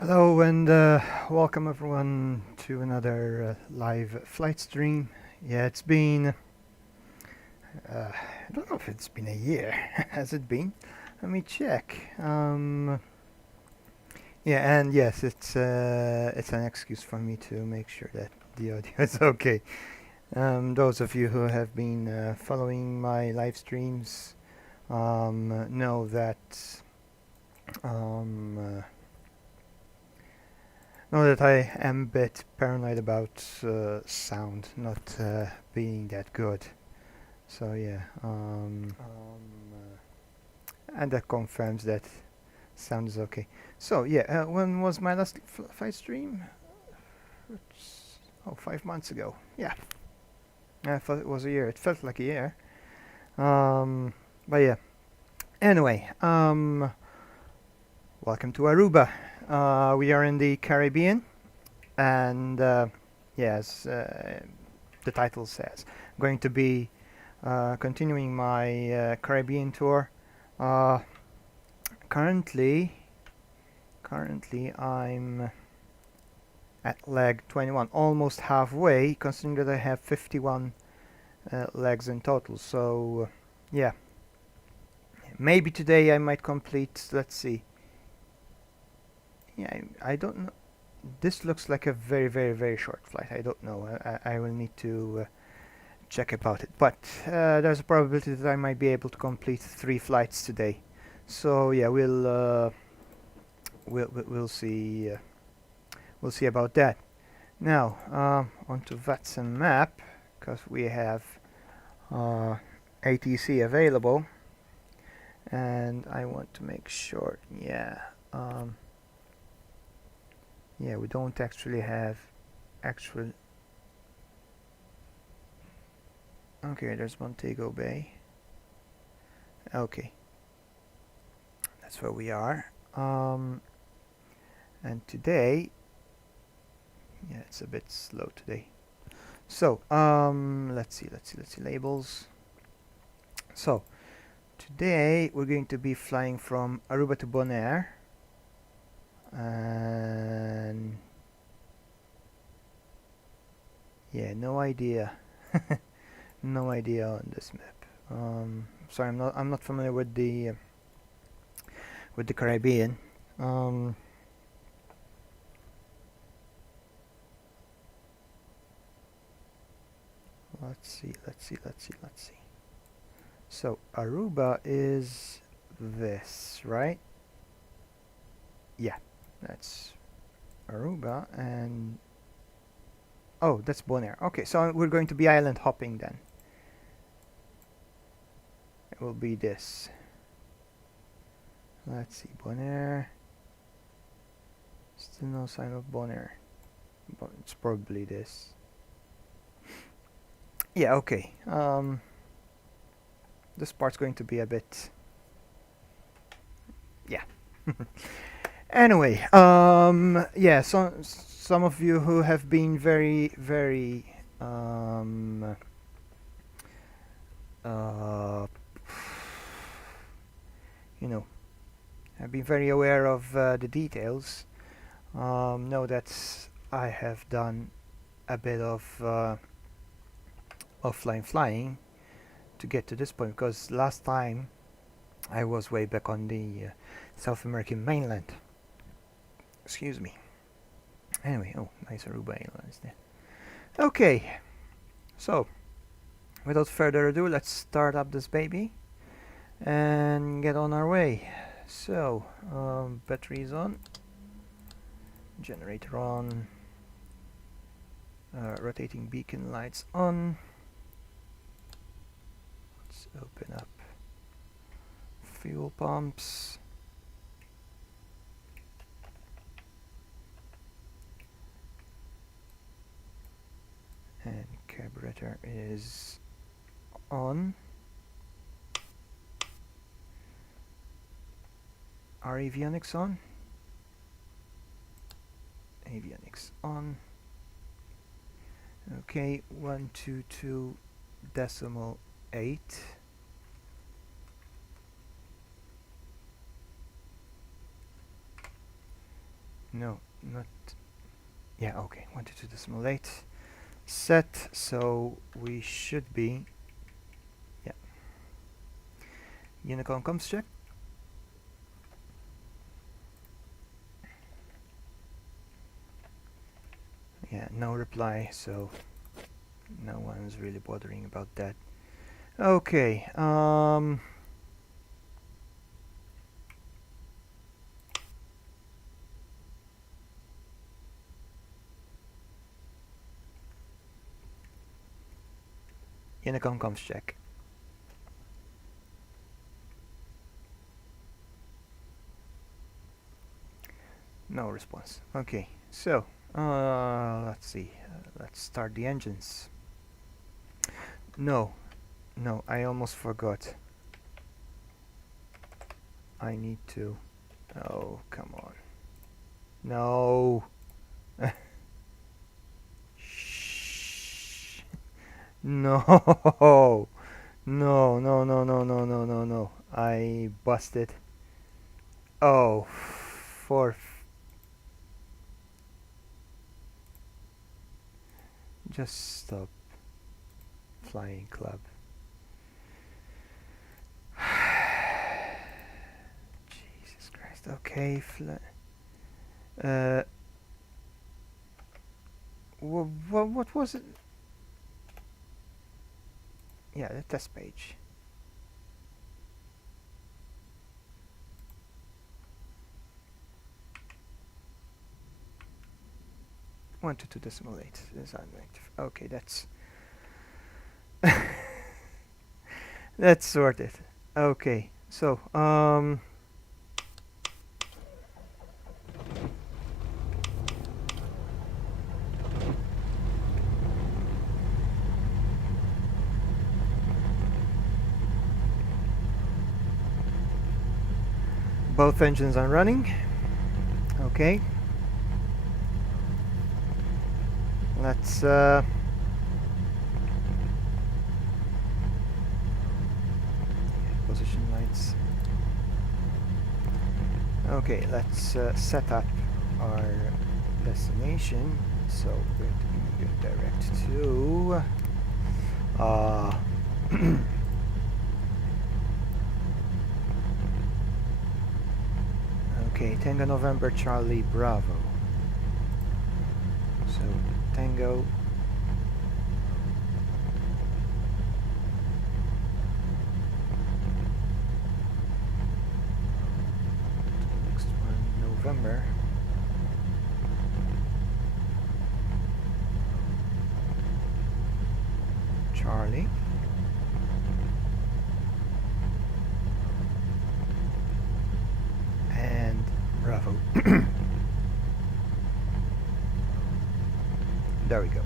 Hello and welcome everyone to another live flight stream. Yeah, it's been, I don't know if it's been a year. Has it been? Let me check. Yeah, and yes, it's an excuse for me to make sure that the audio is okay. Those of you who have been following my live streams know that um, uh, I am a bit paranoid about sound not being that good. So yeah, and that confirms that sound is okay. So yeah, when was my last fight stream? Oh, 5 months ago. Yeah, I thought it was a year. It felt like a year. Um, but yeah. Anyway, welcome to Aruba. We are in the Caribbean, and yes, the title says, going to be continuing my Caribbean tour. Uh, currently, I'm at leg 21, almost halfway, considering that I have 51 legs in total. So, yeah, maybe today I might complete. Let's see. Yeah, I don't know. This looks like a very short flight. I don't know. I will need to check about it. But there's a probability that I might be able to complete 3 flights today. So yeah, we'll see. We'll see about that. Now onto VATSIM map, because we have uh, ATC available, and I want to make sure. Yeah, yeah, we don't actually have actual. Okay, there's Montego Bay. Okay, that's where we are. And today, yeah, it's a bit slow today. So, let's see labels. So, today we're going to be flying from Aruba to Bonaire, and yeah, no idea, no idea on this map. Sorry, I'm not familiar with the Caribbean. Let's see. So Aruba is this, right? Yeah, that's Aruba, and oh, that's Bonaire. Okay, so we're going to be island hopping then. It will be this. Let's see, Bonaire. Still no sign of Bonaire, but it's probably this. Yeah, okay. This part's going to be a bit, yeah. Anyway, yeah, so some of you who have been very uh, you know, have been very aware of the details. Know that I have done a bit of offline flying to get to this point, because last time I was way back on the South American mainland. Excuse me. Anyway, oh, nice Aruba Islands there. Okay, so without further ado, let's start up this baby and get on our way. So, batteries on, generator on, rotating beacon lights on. Let's open up fuel pumps. And carburetor is on. Are avionics on? Avionics on. Okay, 122.8. No, not. Yeah, okay. 122.8 set. So we should be. Yeah. Unicom comms check. Yeah, no reply. So no one's really bothering about that. Okay. Unicom comms check. No response. Okay, so let's see. Let's start the engines. No, no, I almost forgot. I need to. Oh, come on. No. Shh. No. No, no, no, no, no, no, no, no. I busted. Oh, for. Just stop. Flying club. Jesus Christ. Okay, what was it? Yeah, the test page. One to 2.8 is unactive. Okay, that's that's sorted. Okay, so both engines are running. Okay, let's position lights. Okay, let's set up our destination. So we're going to be direct to okay, Tango November Charlie Bravo. So Tango next one November Charlie and Bravo. There we go.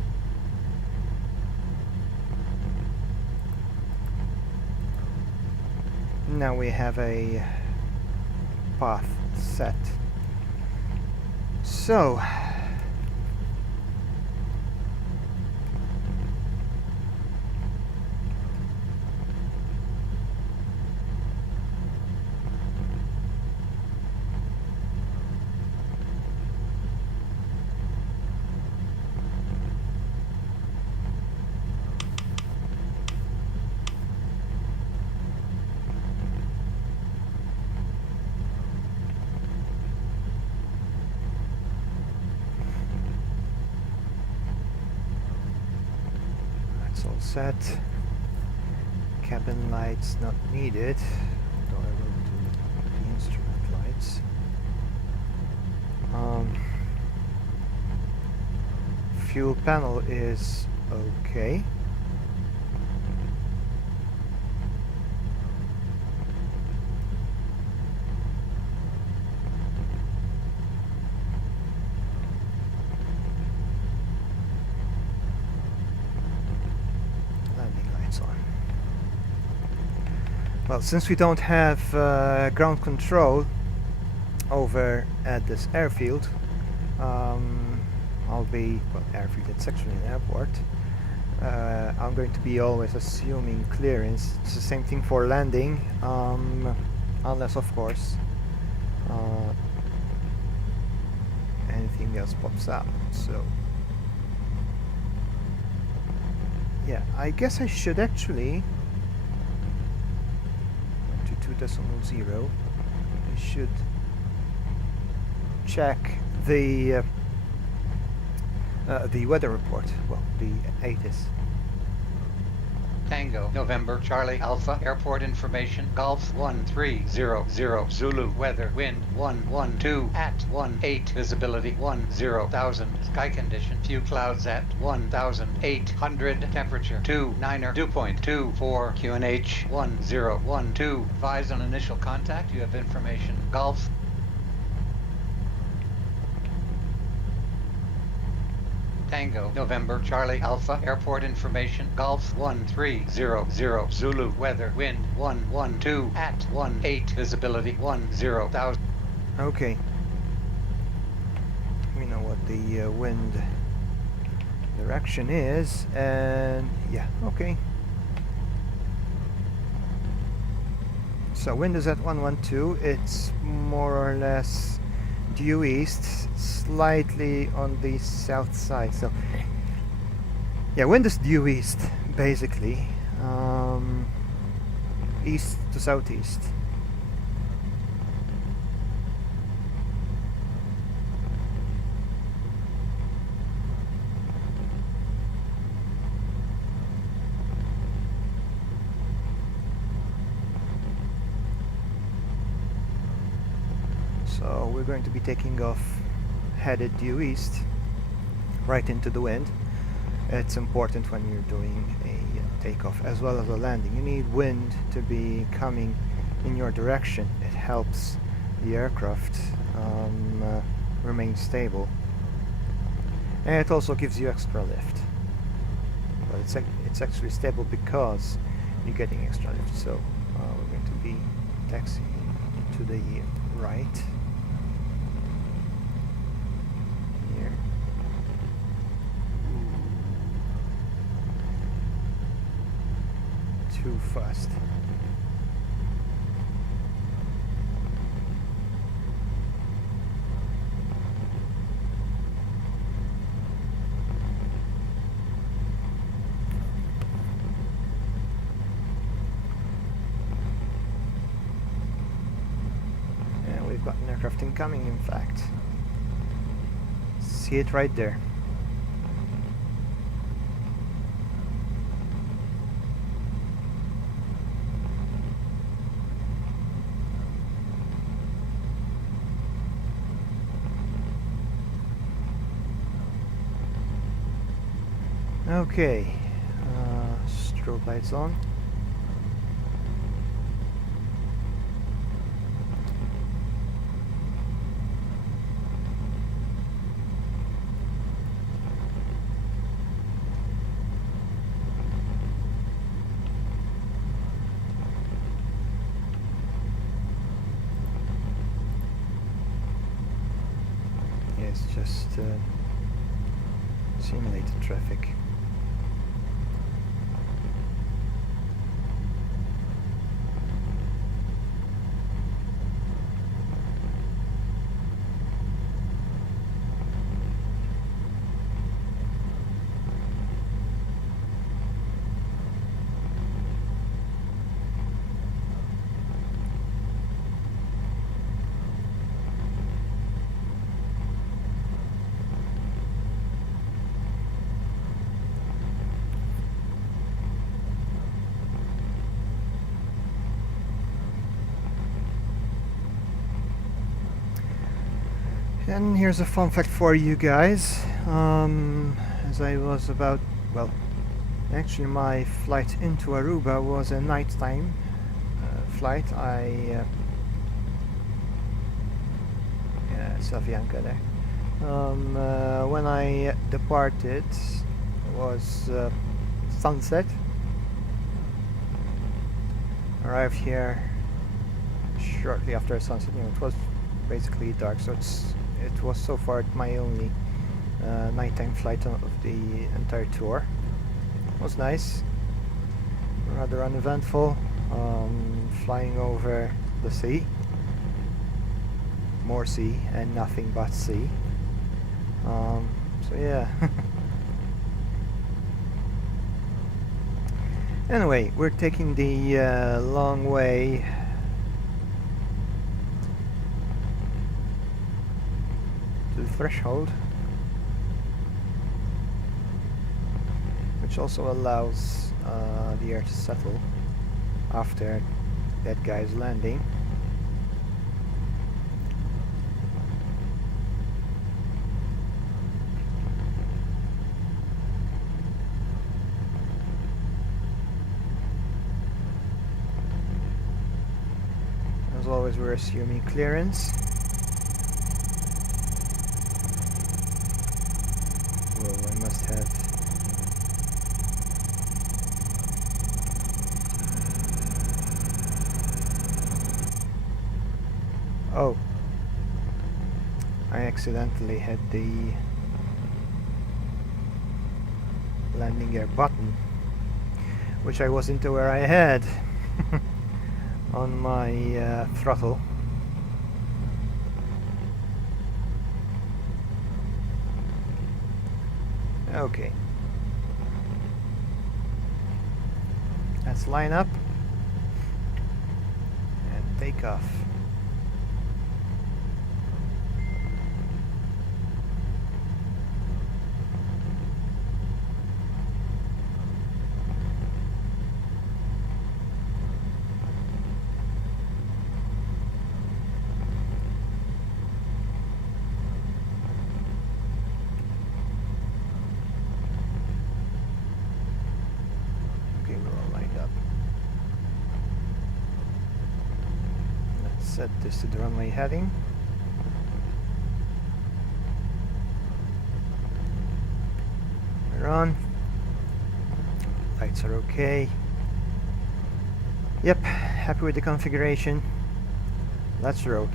Now we have a path set. So all set. Cabin lights not needed, although I will do the instrument lights. Fuel panel is okay. Well, since we don't have ground control over at this airfield, I'll be, well, airfield, it's actually an airport. I'm going to be always assuming clearance. It's the same thing for landing, unless of course nothing else pops up. So yeah, I guess I should actually 122.0. I should check the weather report. Well, the ATIS. Tango, November, Charlie, Alpha, airport information, Golf 1300, Zulu, weather, wind 112 at 18, visibility 10,000, sky condition, few clouds at 1,800, temperature 29er, dew point 24, QNH 1012, advise on initial contact, you have information, Golf. Tango, November, Charlie, Alpha, airport information, Golf 1300, Zulu, weather, wind 112 at 18, visibility 10,000. Okay. We know what the wind direction is, and yeah, okay. So wind is at 112. It's more or less due east, slightly on the south side. So yeah, wind is due east, basically, east to southeast. So we're going to be taking off headed due east, right into the wind. It's important when you're doing a takeoff as well as a landing. You need wind to be coming in your direction. It helps the aircraft remain stable, and it also gives you extra lift. But it's actually stable because you're getting extra lift. So we're going to be taxiing to the right. Too fast. And we've got an aircraft incoming, in fact. See it right there. Okay, strobe lights on. Yeah, it's just simulated traffic. And here's a fun fact for you guys. As I was about, well, actually my flight into Aruba was a nighttime flight. Yeah, Savianca there. When I departed, it was sunset. Arrived here shortly after sunset. You know, it was basically dark, so it was so far my only nighttime flight of the entire tour. It was nice, rather uneventful, flying over the sea, more sea and nothing but sea. So yeah. Anyway, we're taking the long way to the threshold, which also allows the air to settle after that guy's landing. As always, we're assuming clearance. Whoa, I must have... Oh. I accidentally hit the landing gear button, which I wasn't aware I had on my throttle. Okay. Let's line up and take off. Okay, we're all lined up. Let's set this to the runway heading. We're on. Lights are okay. Yep, happy with the configuration. Let's roll.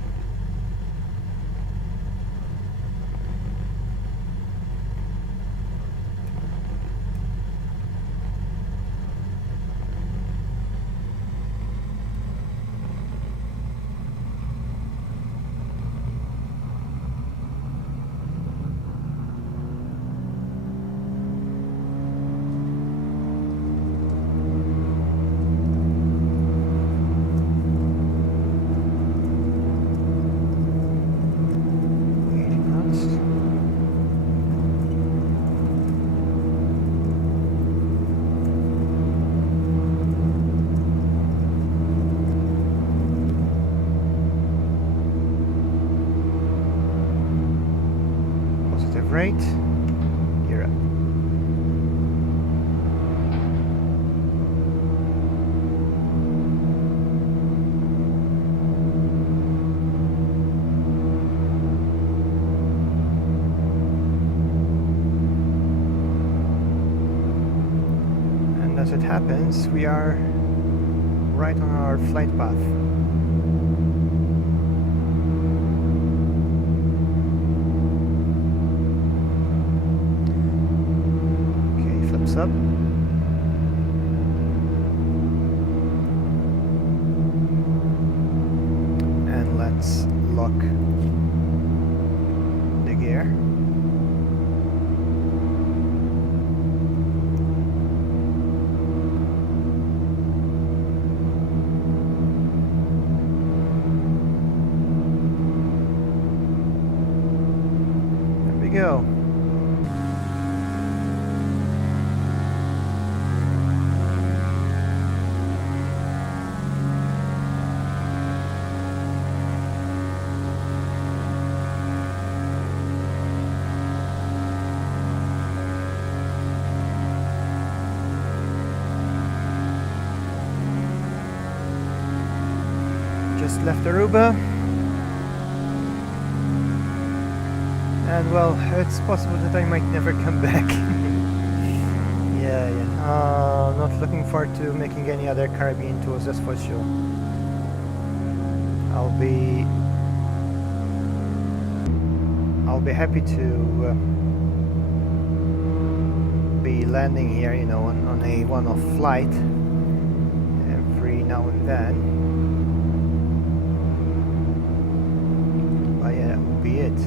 Right, you're up. And as it happens, we are right on our flight path. Up and let's lock the gear. There we go. Just left Aruba, and well, it's possible that I might never come back. Yeah. Not looking forward to making any other Caribbean tours, that's for sure. I'll be happy to be landing here, you know, on a one-off flight every now and then. But yeah, that will be it.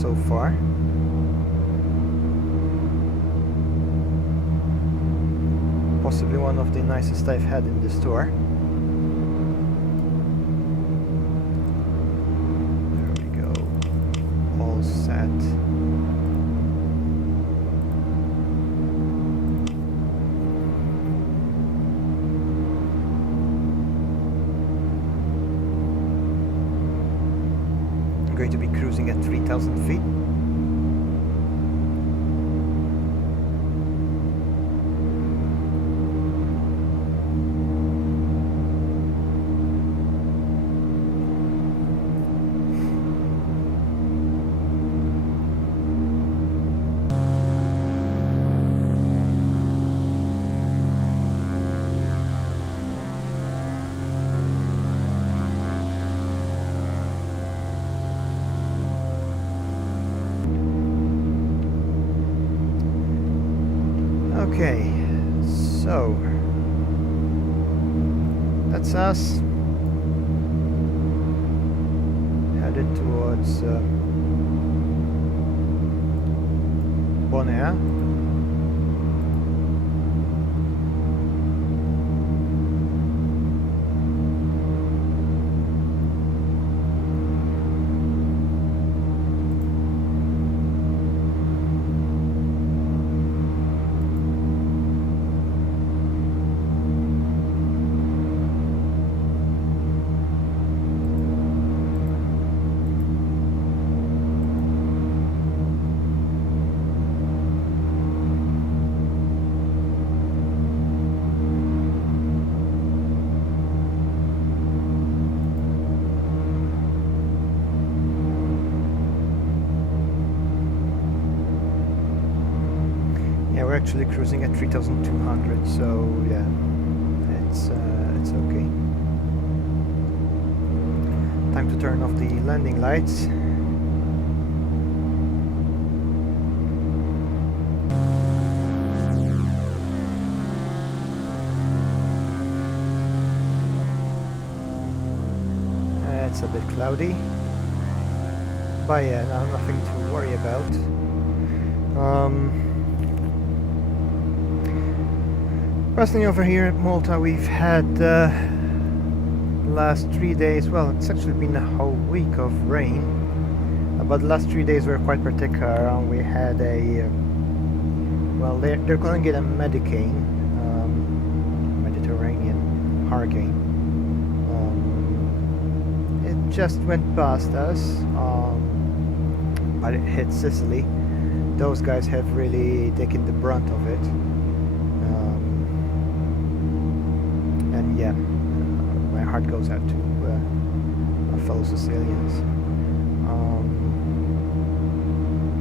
so far. Possibly one of the nicest I've had in the store. There we go. All set. I'm going to be cruising at 3,000 feet. Okay, so that's us headed towards Bonaire. Yeah, we're actually cruising at 3,200, so yeah, it's okay. Time to turn off the landing lights. It's a bit cloudy, but yeah, nothing to worry about. Personally, over here at Malta, we've had last 3 days, well, it's actually been a whole week of rain, but the last 3 days were quite particular. We had a, well, they're calling it a Mediterranean hurricane. It just went past us, but it hit Sicily. Those guys have really taken the brunt of it. And yeah, my heart goes out to my fellow Sicilians.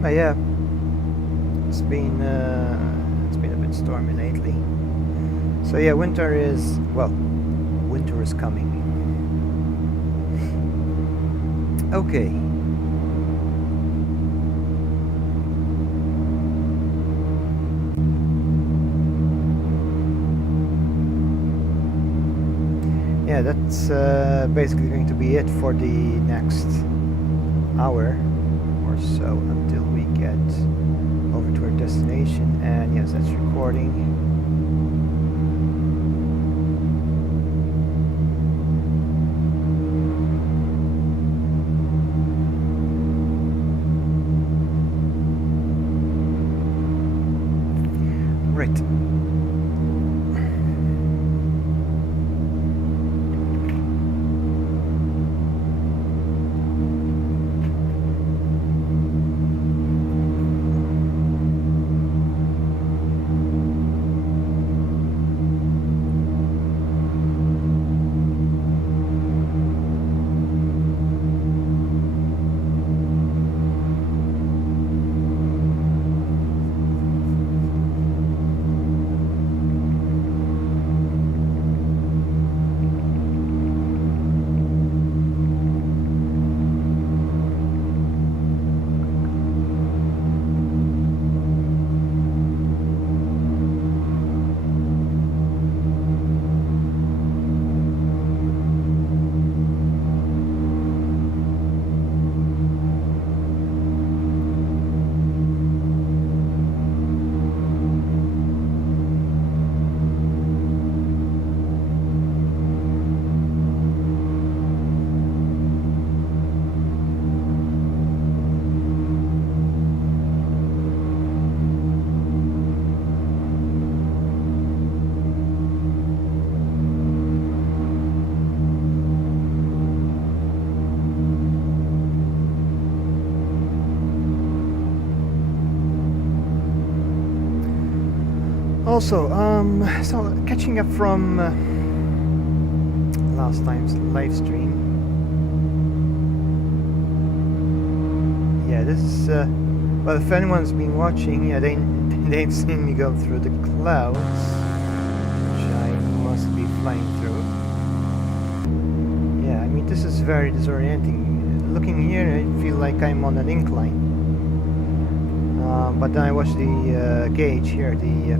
But yeah, it's been a bit stormy lately. So yeah, winter is coming. Okay. Yeah, that's basically going to be it for the next hour or so until we get over to our destination. And yes, that's recording. Right. Also, so catching up from last time's live stream. Yeah, this is well, if anyone's been watching, yeah, they've seen me go through the clouds, which I must be flying through. Yeah, I mean, this is very disorienting. Looking here, I feel like I'm on an incline. But then I watch the gauge here, the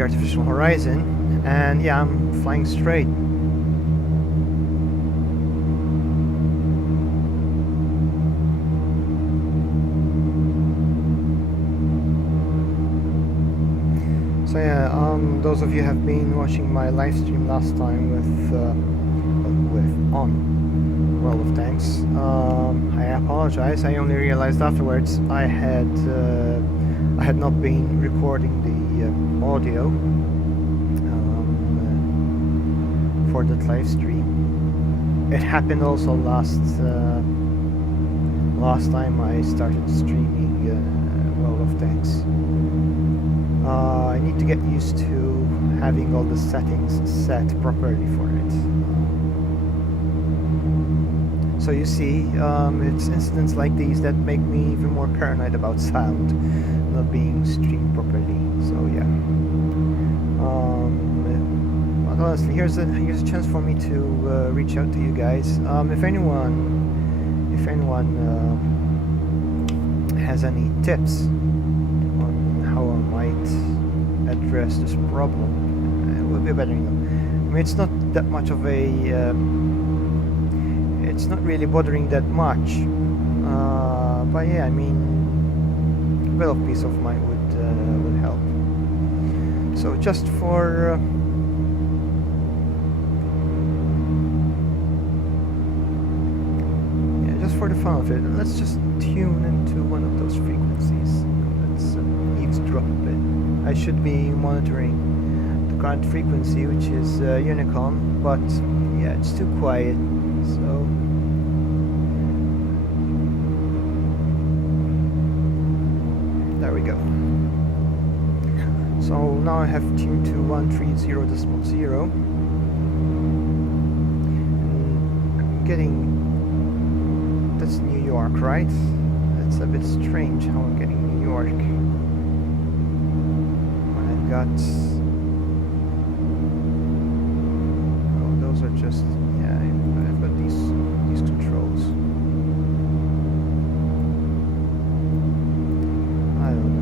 artificial horizon, and yeah, I'm flying straight. So yeah, those of you who have been watching my live stream last time with on World of Tanks, I apologize. I only realized afterwards I had not been recording the audio for that live stream. It happened also last time I started streaming World of Tanks. I need to get used to having all the settings set properly for it. So you see, it's incidents like these that make me even more paranoid about sound not being streamed properly. So yeah. But honestly, here's a chance for me to reach out to you guys. If anyone has any tips on how I might address this problem, it would be better. I mean, it's not that much of a. It's not really bothering that much, but yeah, I mean, a bit of peace of mind would help. So just for for the fun of it, let's just tune into one of those frequencies. Let's eavesdrop a bit. I should be monitoring the current frequency, which is Unicom, but yeah, it's too quiet. So there we go. So now I have tuned to 130.0. And I'm getting. That's New York, right? It's a bit strange how I'm getting New York when I've got. Oh, those are just. Yeah, I've got these controls. I don't know.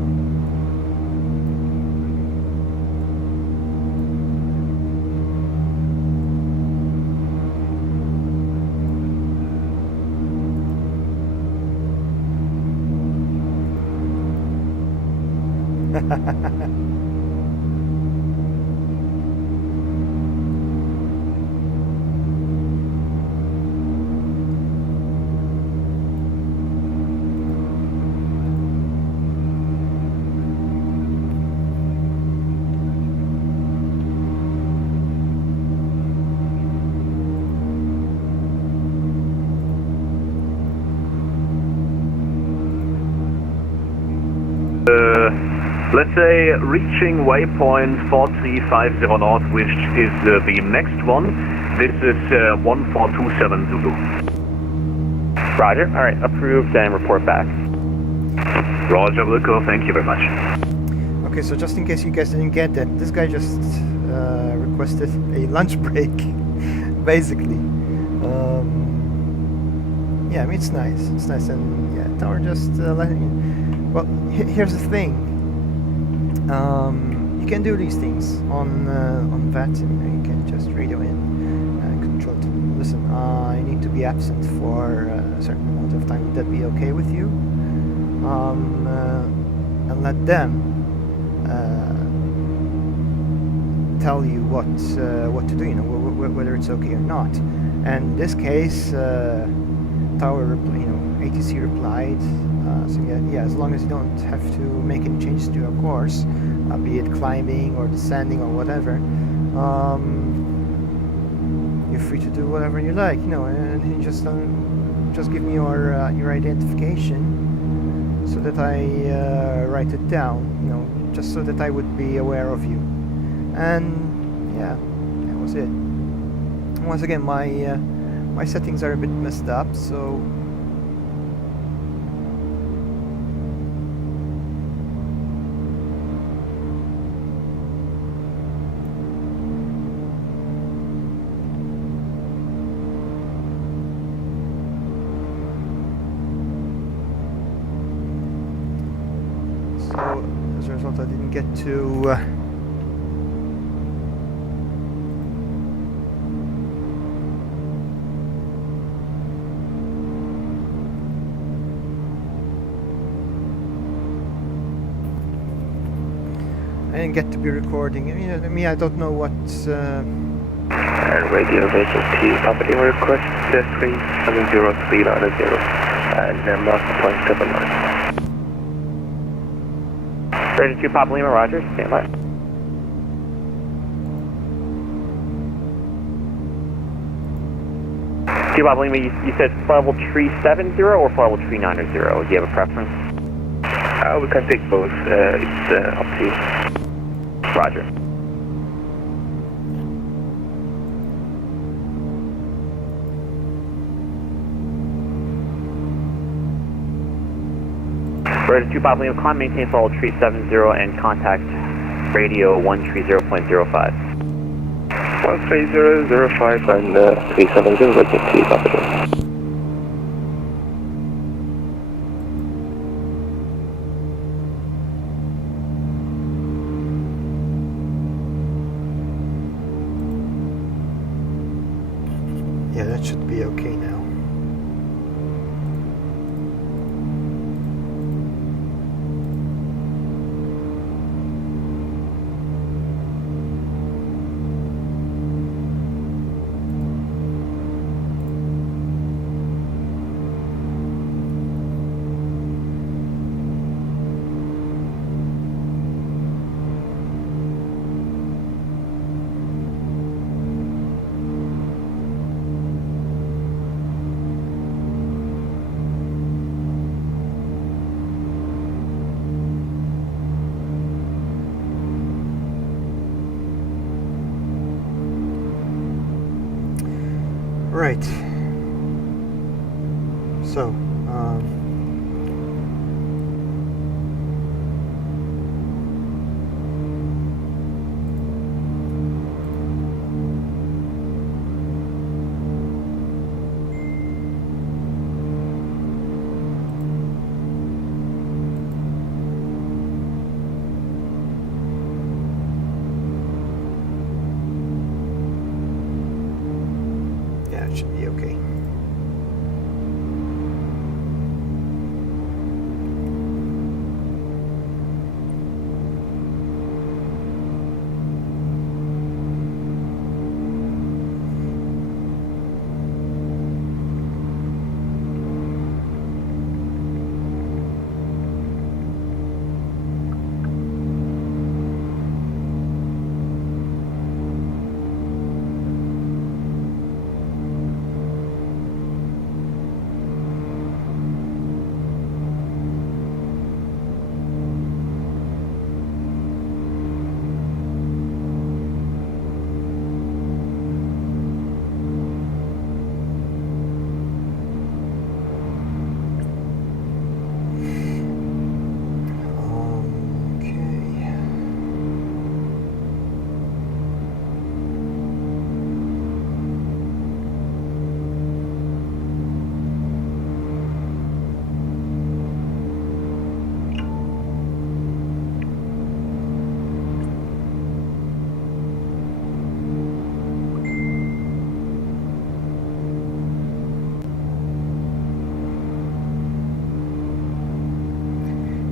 Let's say reaching waypoint 4350 north, which is the next one. This is 1427 Zulu. Roger. All right, approved and report back. Roger, Wilco. Thank you very much. Okay, so just in case you guys didn't get that, this guy just requested a lunch break, basically. Yeah, I mean, it's nice. It's nice, and yeah, tower just letting you. Well, here's the thing. You can do these things on VATSIM. You can just radio in and control it. Listen, I need to be absent for a certain amount of time. Would that be okay with you? And let them tell you what to do. You know, whether it's okay or not. And in this case, tower, ATC replied. So yeah, as long as you don't have to make any changes to your course, be it climbing or descending or whatever, you're free to do whatever you like, and you just give me your identification, so that I write it down, you know, just so that I would be aware of you. And yeah, that was it. Once again, my settings are a bit messed up, so as a result I didn't get to I didn't get to be recording. I mean, I don't know what radio vehicle T, property request 370390 and mark 0.79. Ready to Papa Lima, Roger, stand by. T Papa Lima, you said level 370 or level 390? Do you have a preference? We can take both, it's up to you. Roger. Ready to Papa Lima, climb, maintain level 370 and contact radio 130.05. 130.05 and 370, looking to Papa Lima. yeah, that should be okay now. Right. So, yeah, it should be okay.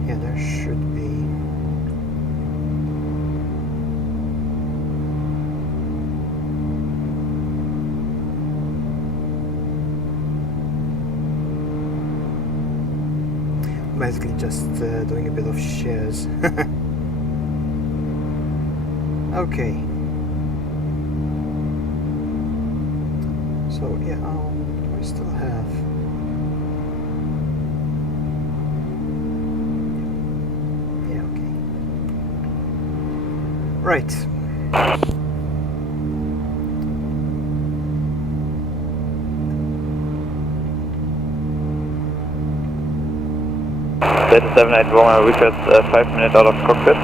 Yeah, there should be. Basically just doing a bit of shares. Okay. So yeah, I still have Right. Delta 78 Romeo, request 5 minutes out of cockpit.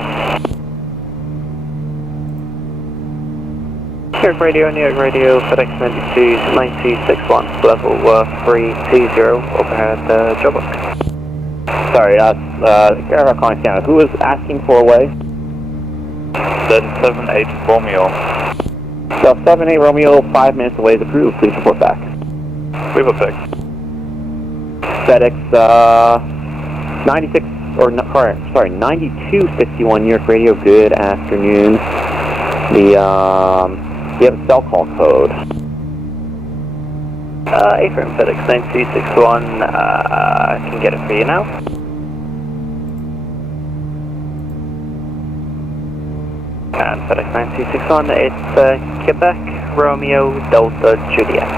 New York Radio, FedEx 9261, level 320, overhead job book. Sorry, aircraft calling Canada. Who is asking for a way? Delta 78 Romeo. Delta 78 Romeo, 5 minutes away is approved. Please report back. We will take. FedEx 96, or no, sorry, 9261 New York Radio, good afternoon. You have a cell call code. A-frame FedEx 9261, I can get it for you now. And FedEx 9261, it's Quebec, Romeo, Delta, Juliet.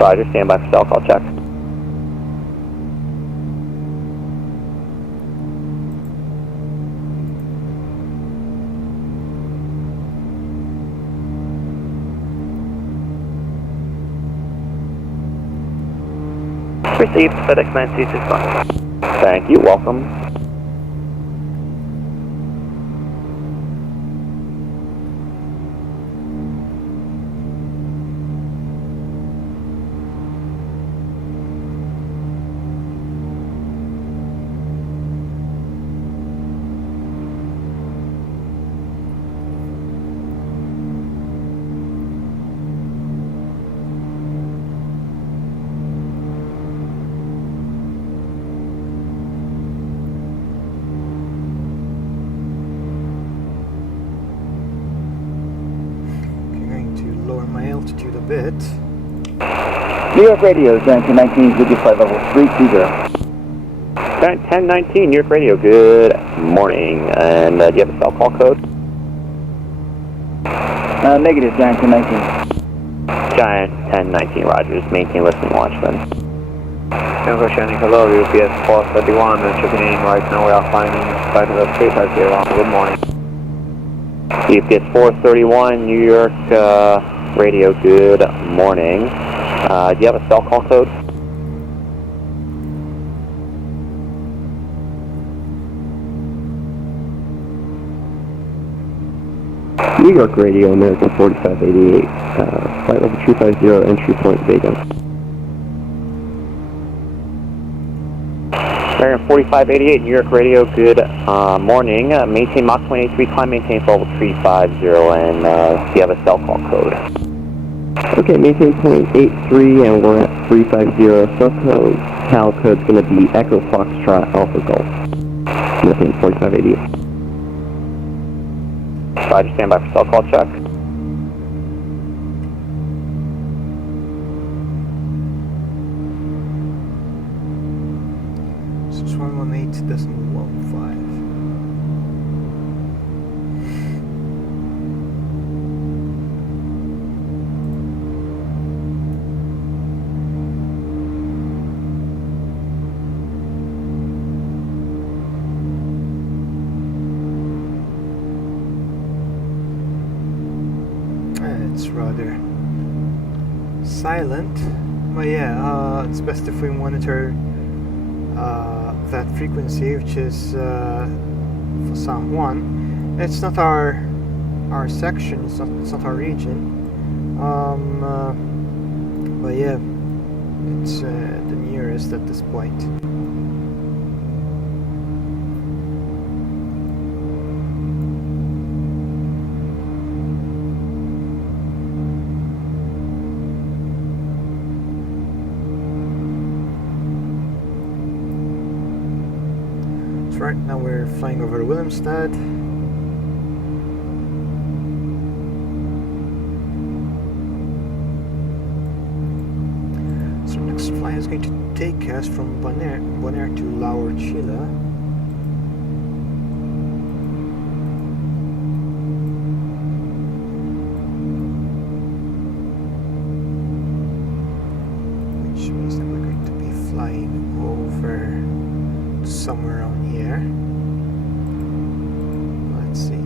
Roger, stand by for cell call check. Received, FedEx 9261. Thank you, welcome. Altitude a bit. New York Radio, Giant 1019, with your flight level 320. Giant 1019, New York Radio, good morning. And do you have a cell call code? Negative, Giant 1019. Giant 1019, Rogers, maintain listening watch then. Tango Shannon, hello, UPS 431, checking in right now, we are flying inside of the 350, good morning. UPS 431, New York Radio, good morning. Do you have a cell call code? New York Radio, American 4588, flight level 250, entry point Vega. American 4588, New York Radio, good morning. Maintain Mach 183, climb, maintain level 350, and do you have a cell call code? Okay, maintain point 83, and we're at 350, cell code. Cal code's going to be Echo Foxtrot Alpha Golf. Maintain 4588. Roger, stand by for cell call check. So it's 118.15. It's rather silent, but yeah, it's best if we monitor that frequency, which is for Sound 1. It's not our section, it's not our region, but yeah, it's the nearest at this point. Right now we're flying over Willemstad. So next flight is going to take us from Bonaire to Lower Chile. Which means that we're going to be flying over somewhere around here. Let's see.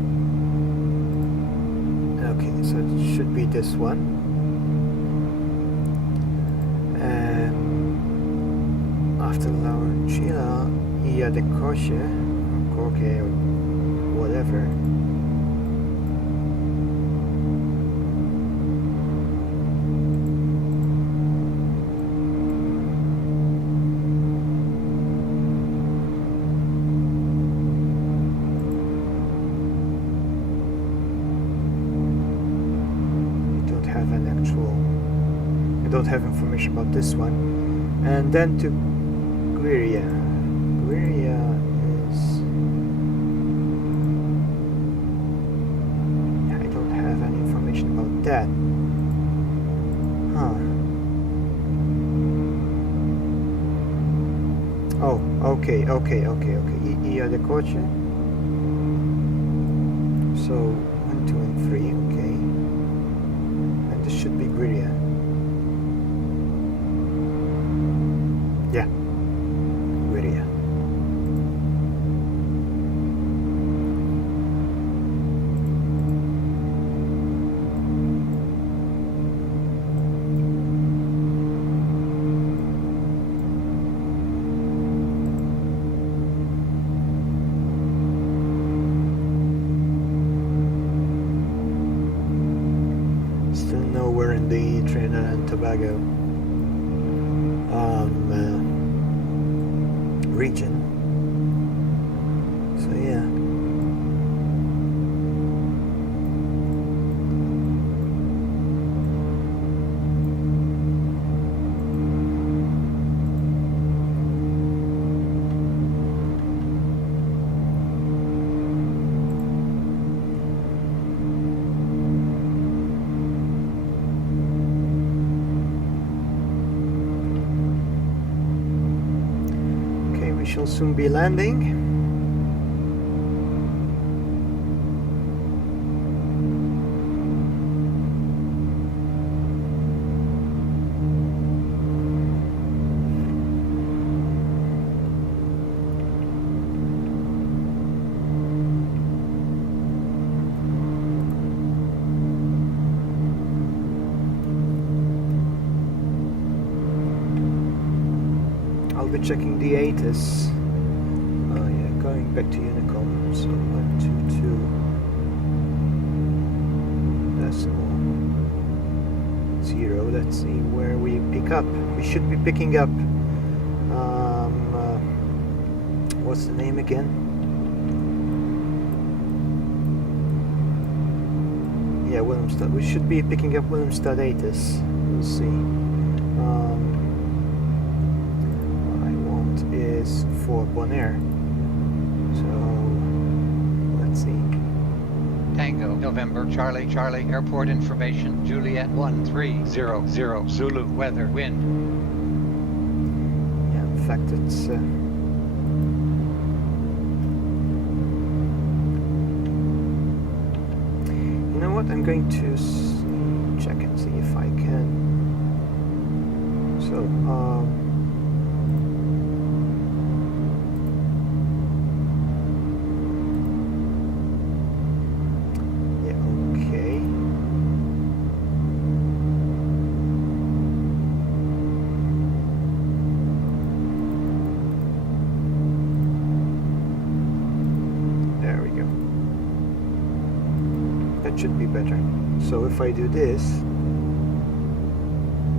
this one. And after Laurentilla, Ia de Corche, or Corche, or whatever. I don't have information about this one. And then to Guiria. Guiria is... I don't have any information about that. Huh. Oh, okay. Ia de Coche. So 1, 2, and 3, okay. And this should be Guiria. Yeah, Guiria. Still nowhere in the Trinidad and Tobago region. So yeah. We shall soon be landing. I'll be checking the ATIS. Oh yeah, going back to Unicom. So 122 decimal 0. Let's see where we pick up. We should be picking up. What's the name again? Yeah, Willemstad. We should be picking up Willemstad ATIS. We'll see. Is for Bonaire. So let's see. Tango, November, Charlie, Charlie, airport information, Juliet 1300, Zulu, weather, wind. Yeah, in fact it's you know what, I'm going to check and see if I can. So should be better. So if I do this,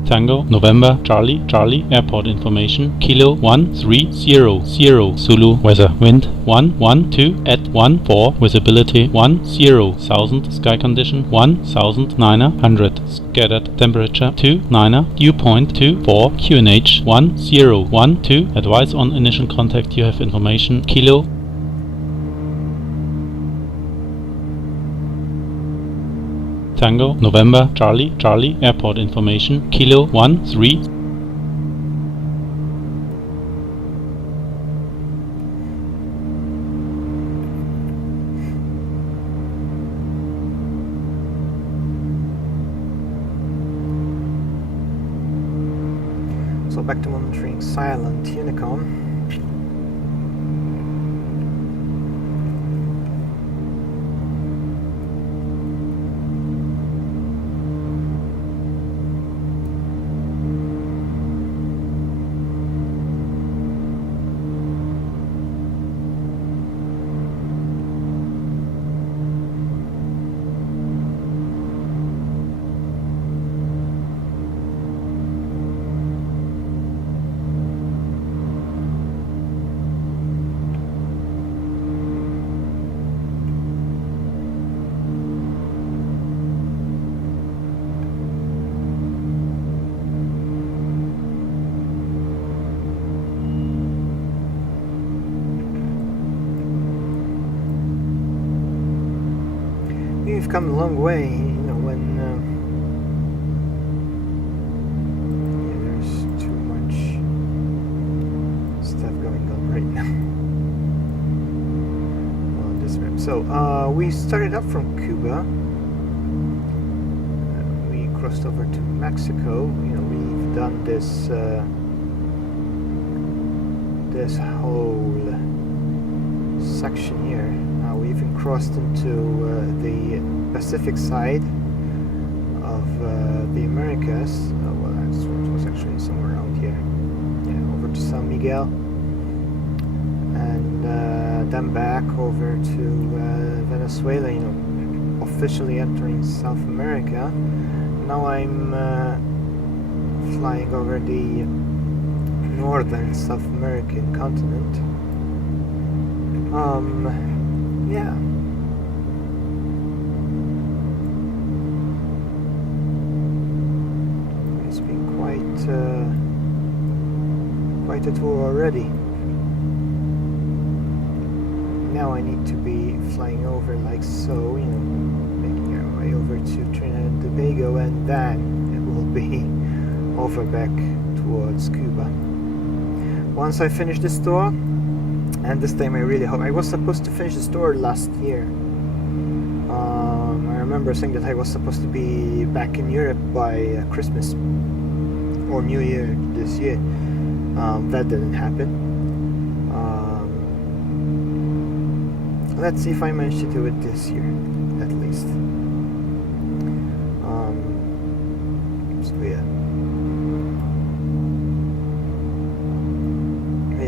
Tango, November, Charlie, Charlie, airport information, Kilo 1300, Zulu, weather, wind 112 at 14, visibility 10,000, sky condition 1900, scattered temperature 29, dew point 24, QNH 1012, advice on initial contact, you have information, Kilo Tango, November, Charlie, Charlie, airport information, Kilo 13. So back to monitoring silent Unicom. we've come a long way, you know, when yeah, there's too much stuff going on right now on this map. So we started up from Cuba. We crossed over to Mexico. You know, we've done this this whole section here. We even crossed into the Pacific side of the Americas. Well, that's what was actually somewhere around here. Yeah, over to San Miguel, and then back over to Venezuela. You know, officially entering South America. Now I'm flying over the northern South American continent. Yeah. It's been quite a tour already. Now I need to be flying over like so, you know, making our way over to Trinidad and Tobago, and then it will be over back towards Cuba. Once I finish this tour, and this time I really hope. I was supposed to finish this tour last year. I remember saying that I was supposed to be back in Europe by Christmas or New Year this year. That didn't happen. Let's see if I manage to do it this year, at least. So yeah.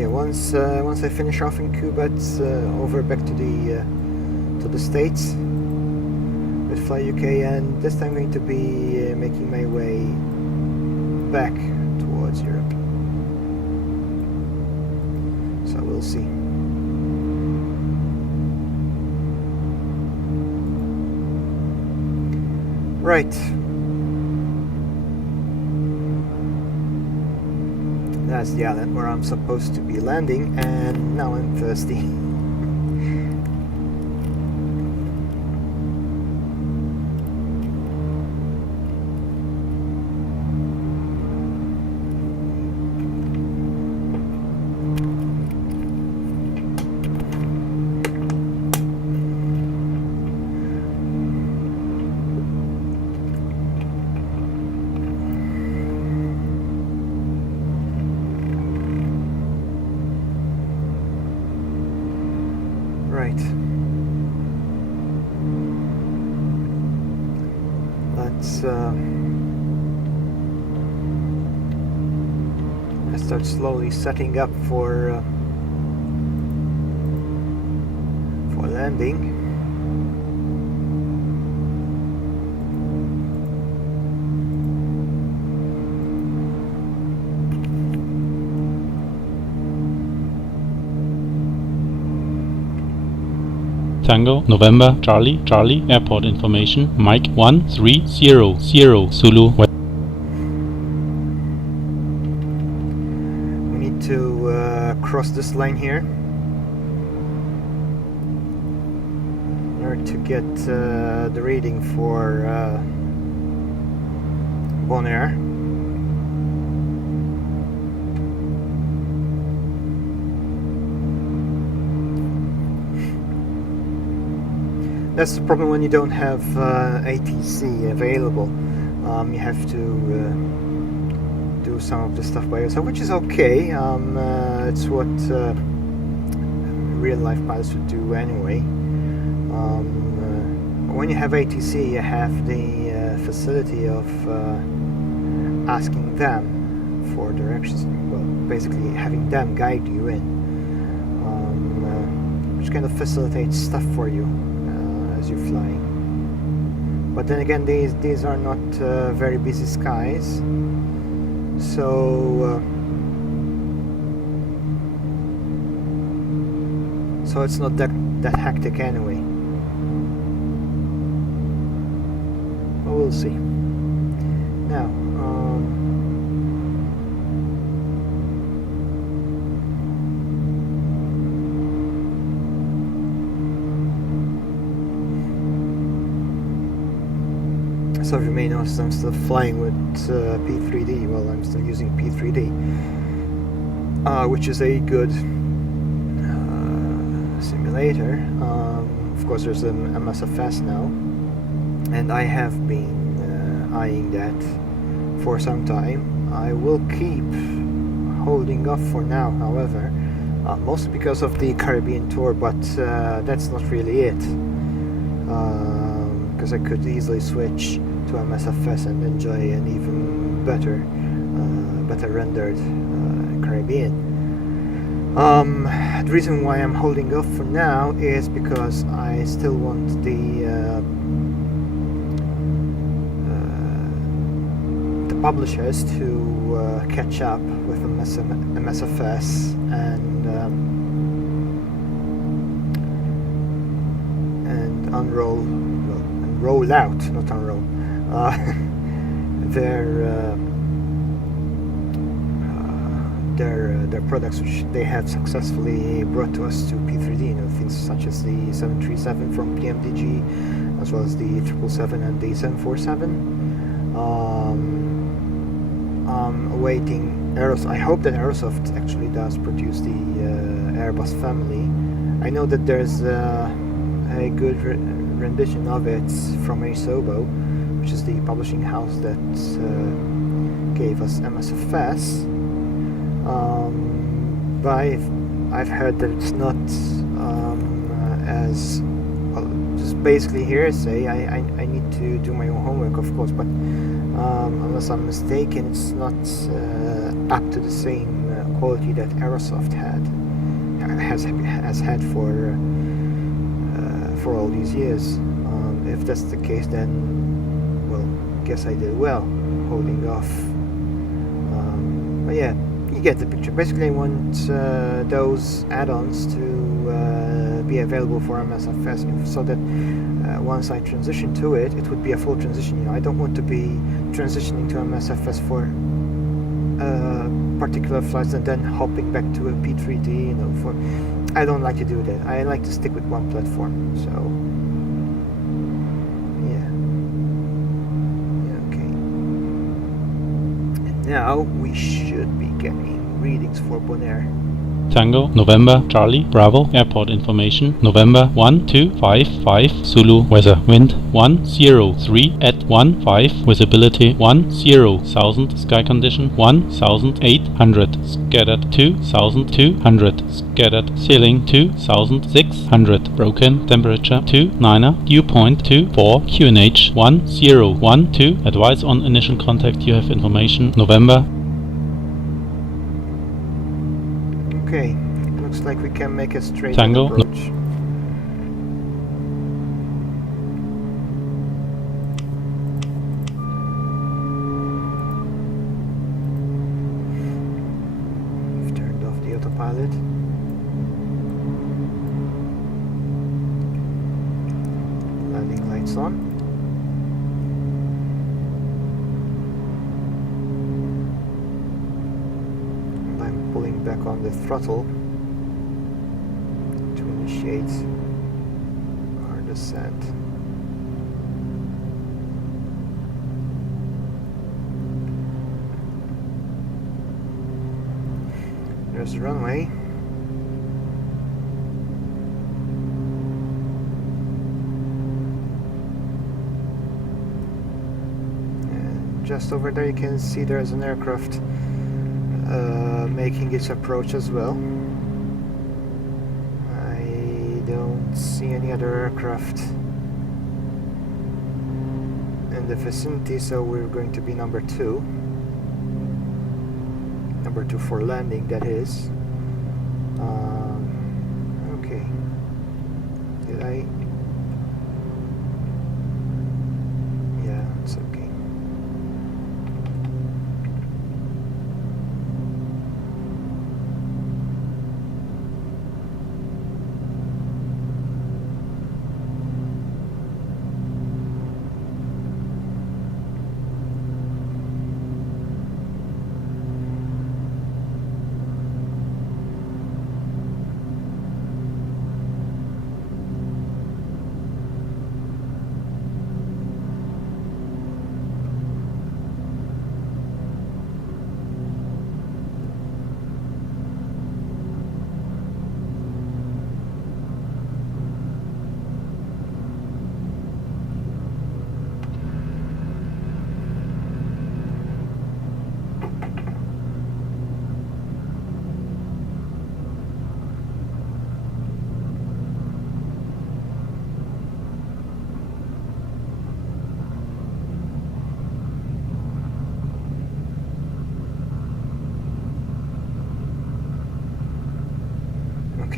Once I finish off in Cuba, it's over back to the States with Fly UK, and this time I'm going to be making my way back towards Europe. So we'll see. Right. That's the island where I'm supposed to be landing, and now I'm thirsty. Right. Let's start slowly setting up for landing. Tango, November, Charlie, Charlie, airport information, Mike 1300, Zulu. We need to cross this line here in order to get the reading for Bonaire. That's the problem when you don't have ATC available. You have to do some of the stuff by yourself, which is okay. It's what real life pilots would do anyway. When you have ATC, you have the facility of asking them for directions. Well, basically having them guide you in, which kind of facilitates stuff for you as you're flying. But then again, these are not very busy skies, so it's not that hectic anyway. But we'll see. Now, some of you may notice I'm still flying with P3D. Well, I'm still using P3D, which is a good simulator. Of course, there's an MSFS now, and I have been eyeing that for some time. I will keep holding off for now, however, mostly because of the Caribbean tour, but that's not really it. Because I could easily switch to MSFS and enjoy an even better rendered Caribbean. The reason why I'm holding off for now is because I still want the publishers to catch up with MSFS and roll out, not unroll, their products which they have successfully brought to us to P3D. You know, things such as the 737 from PMDG, as well as the 777 and the 747. I'm awaiting Aeros. I hope that Aerosoft actually does produce the Airbus family. I know that there's a good rendition of it from Asobo, which is the publishing house that gave us MSFS. But I've heard that it's not as just basically hearsay. I need to do my own homework, of course, but unless I'm mistaken, it's not up to the same quality that Aerosoft has had for all these years. If that's the case, then well, I guess I did well holding off. But yeah, you get the picture. Basically, I want those add-ons to be available for MSFS, so that once I transition to it, it would be a full transition. You know, I don't want to be transitioning to MSFS for particular flights and then hopping back to a P3D. You know, I don't like to do that. I like to stick with one platform. So yeah, okay. And now we should be getting readings for Bonaire. Tango, November, Charlie, Bravo, airport information, November 1255, Zulu, weather, wind 103 at 15, visibility 10,000, sky condition 1800, scattered 2200, scattered, ceiling 2600, broken, temperature 29er, dew point 24, QNH 1012, advise on initial contact, you have information, November. Okay, looks like we can make a straight Tango, approach. We've turned off the autopilot. Landing lights on. Pulling back on the throttle to initiate our descent. There's the runway. And just over there you can see there's an aircraft making its approach as well. I don't see any other aircraft in the vicinity, so we're going to be number 2. Number 2 for landing, that is. Okay. Did I? Yeah, it's okay.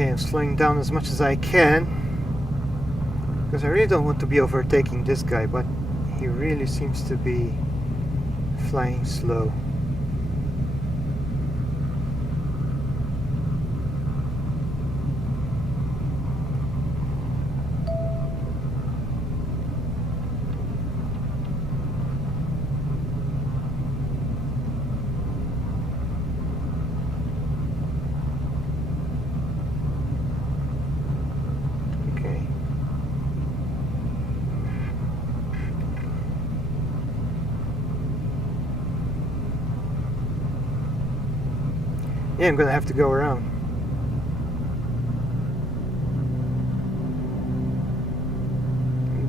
Okay, I'm slowing down as much as I can, because I really don't want to be overtaking this guy, but he really seems to be flying slow. Okay. Yeah, I'm gonna have to go around.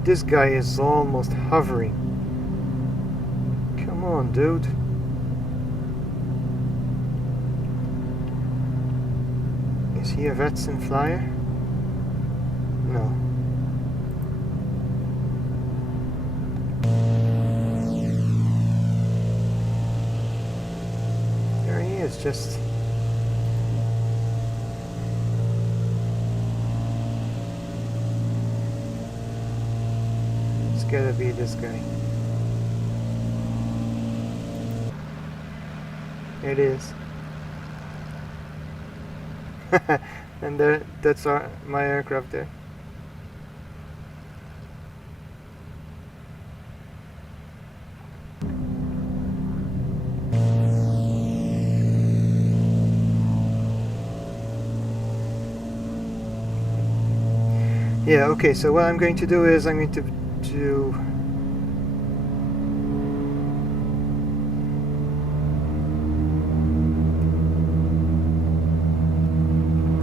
This guy is almost hovering. Come on, dude. Is he a VATSIM flyer? No. There he is, just... It's gotta be this guy. It is. And that's my aircraft there. Yeah, okay, so what I'm going to do is I'm going to do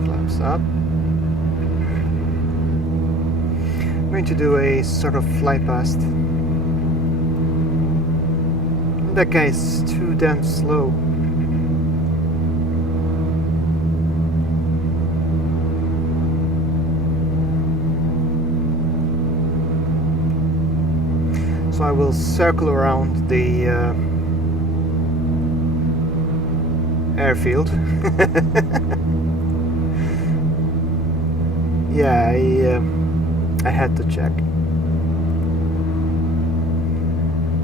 flaps up. I'm going to do a sort of fly past. That guy is too damn slow. So I will circle around the airfield. Yeah, I had to check.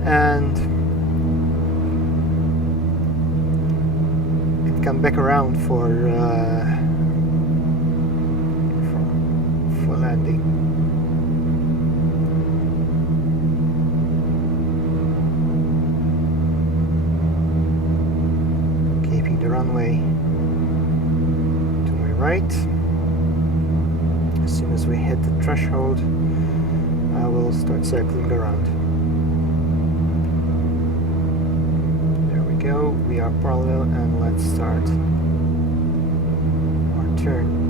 And come back around for landing. Keeping the runway to my right. As soon as we hit the threshold, I will start circling around. There we go, we are parallel, and let's start our turn.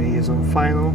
He is on final.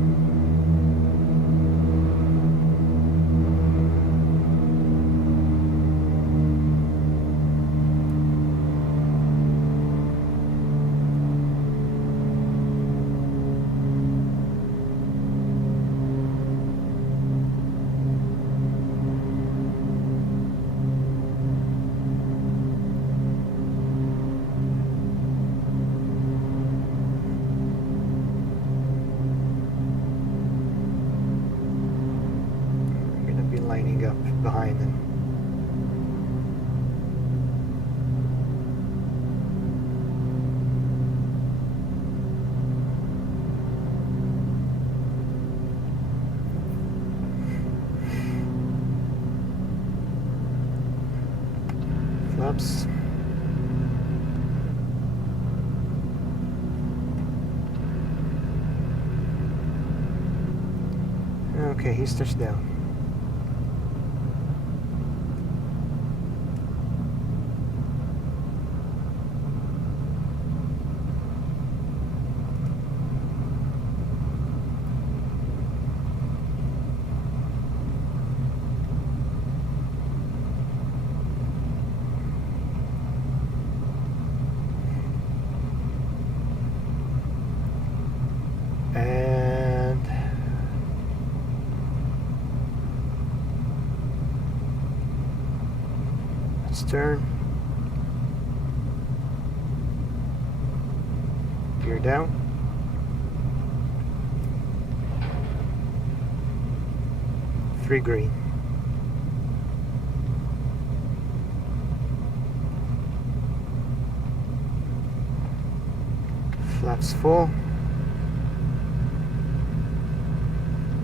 Lining up behind him. Flaps. Okay, he's touched down. Stern. Gear down. Three green. Flaps full.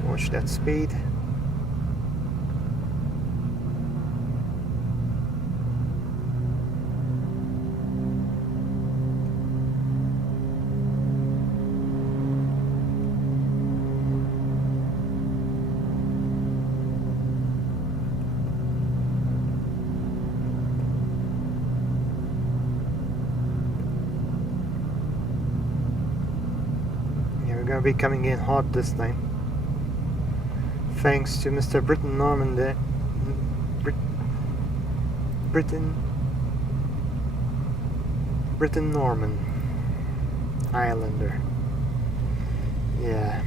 Watch that speed. We're gonna be coming in hot this time. Thanks to Mr. Britain Norman there. Britain Norman. Islander. Yeah.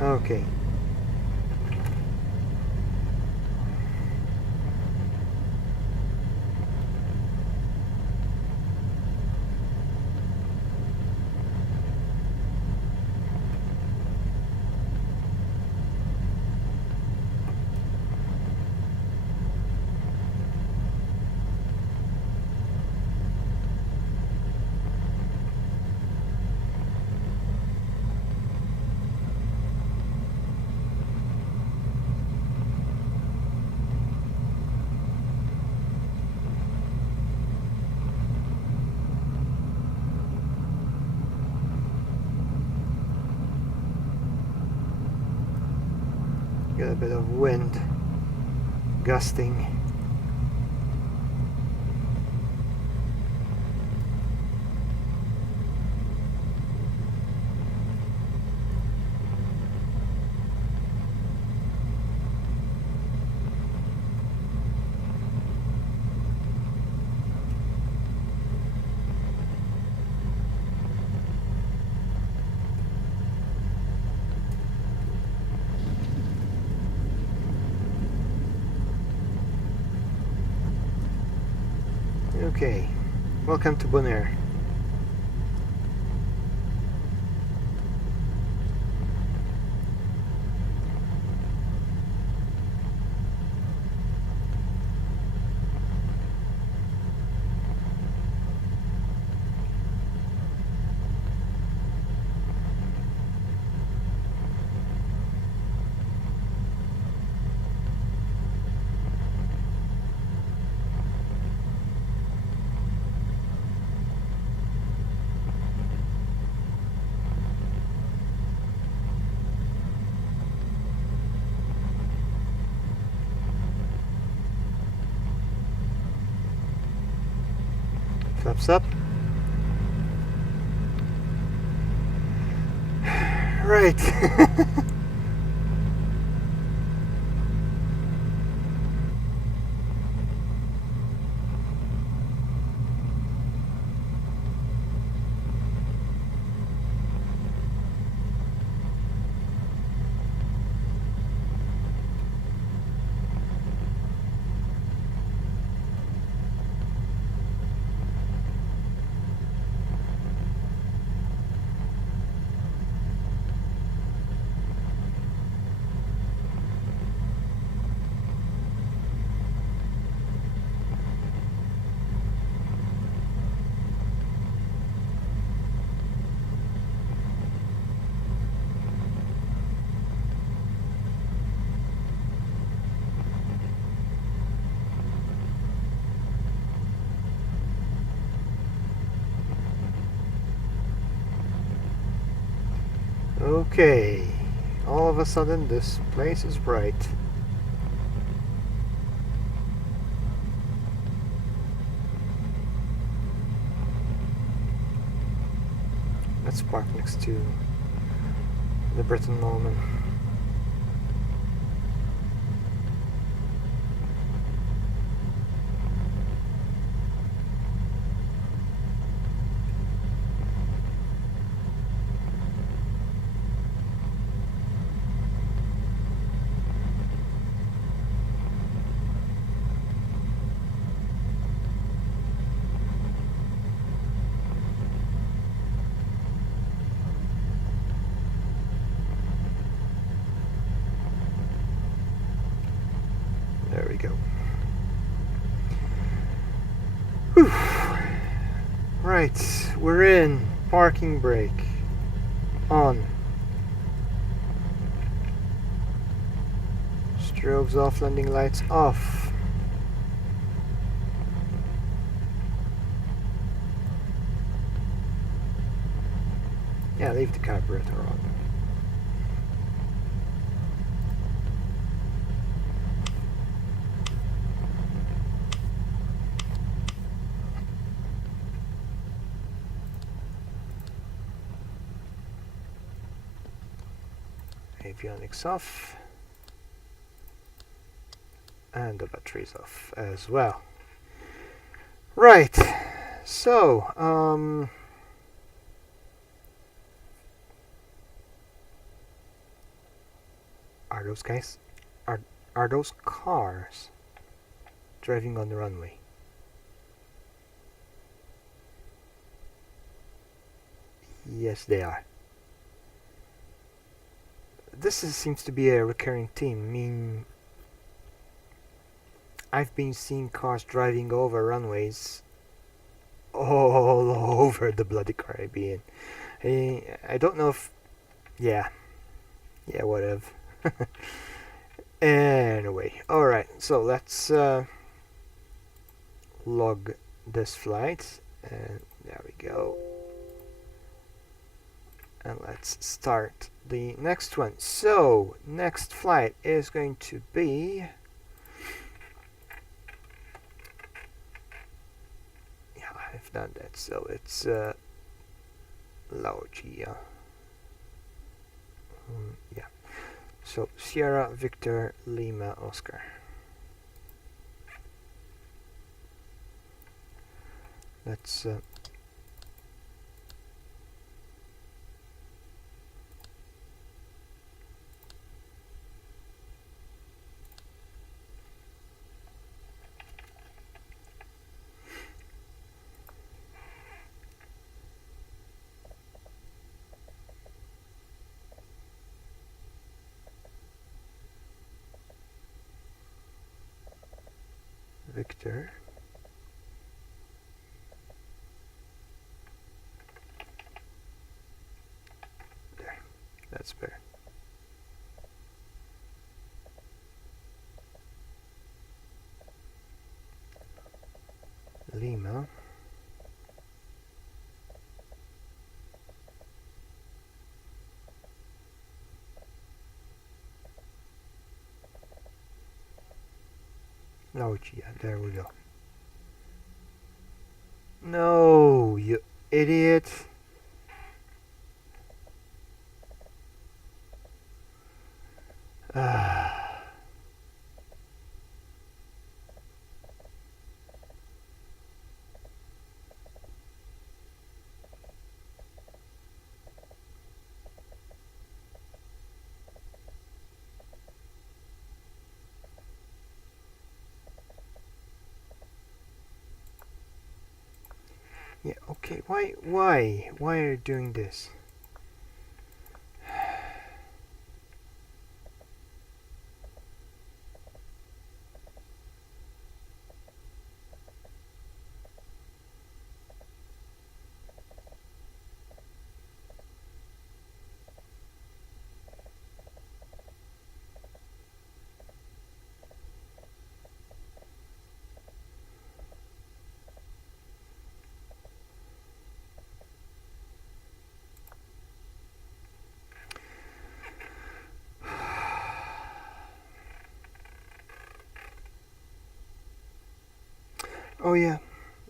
Okay. Got a bit of wind gusting. Okay, welcome to Bonaire. Flaps up. Right. Okay, all of a sudden this place is bright. Let's park next to the Britain Norman. we go. Whew. Right, we're in. Parking brake on. Strobes off, landing lights off. Yeah, leave the carburetor on. Avionics off. And the batteries off as well. Right, so, are those guys, are those cars driving on the runway? Yes, they are. Seems to be a recurring theme. I mean, I've been seeing cars driving over runways all over the bloody Caribbean. I don't know if... Yeah, whatever. Anyway, alright, so let's log this flight. And there we go. And let's start the next one. So, next flight is going to be... Yeah, I've done that. So it's Laugia. Yeah. So, Sierra, Victor, Lima, Oscar. Let's... Victor. There, that's better. Lima. Laugia, there we go. No, you idiot. Yeah, okay, why are you doing this? Oh yeah,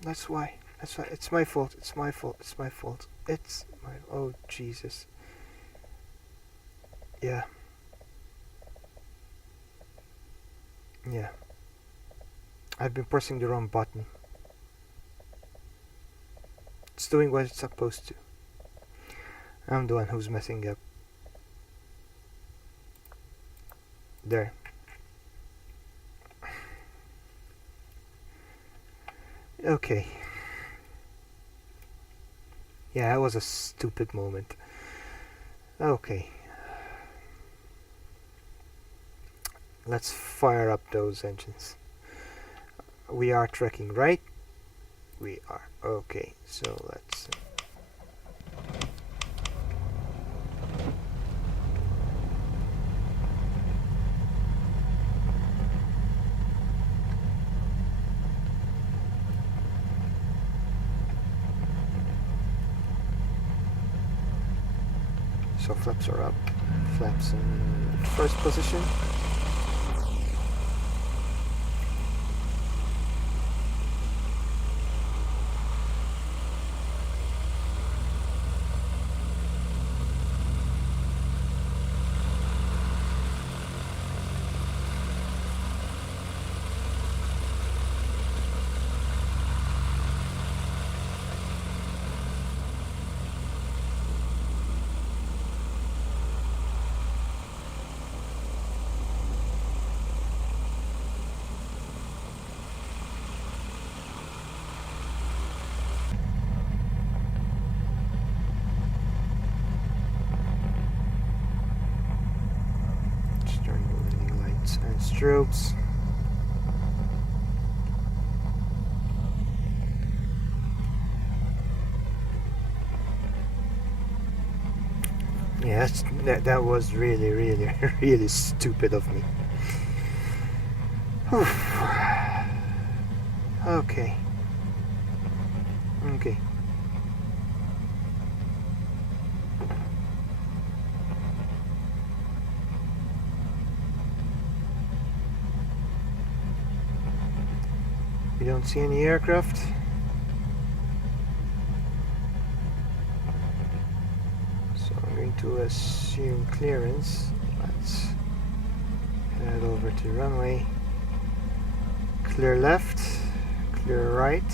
that's why. It's my fault. It's my fault. It's my fault. It's my... Oh, Jesus. Yeah. Yeah. I've been pressing the wrong button. It's doing what it's supposed to. I'm the one who's messing up. There. Okay. Yeah, that was a stupid moment. Okay. Let's fire up those engines. We are tracking, right? We are. Okay, so let's... So flaps are up. Flaps in first position. And strobes. Yes, that was really really stupid of me. Okay. Okay. We don't see any aircraft. So I'm going to assume clearance. Let's head over to runway. Clear left, clear right.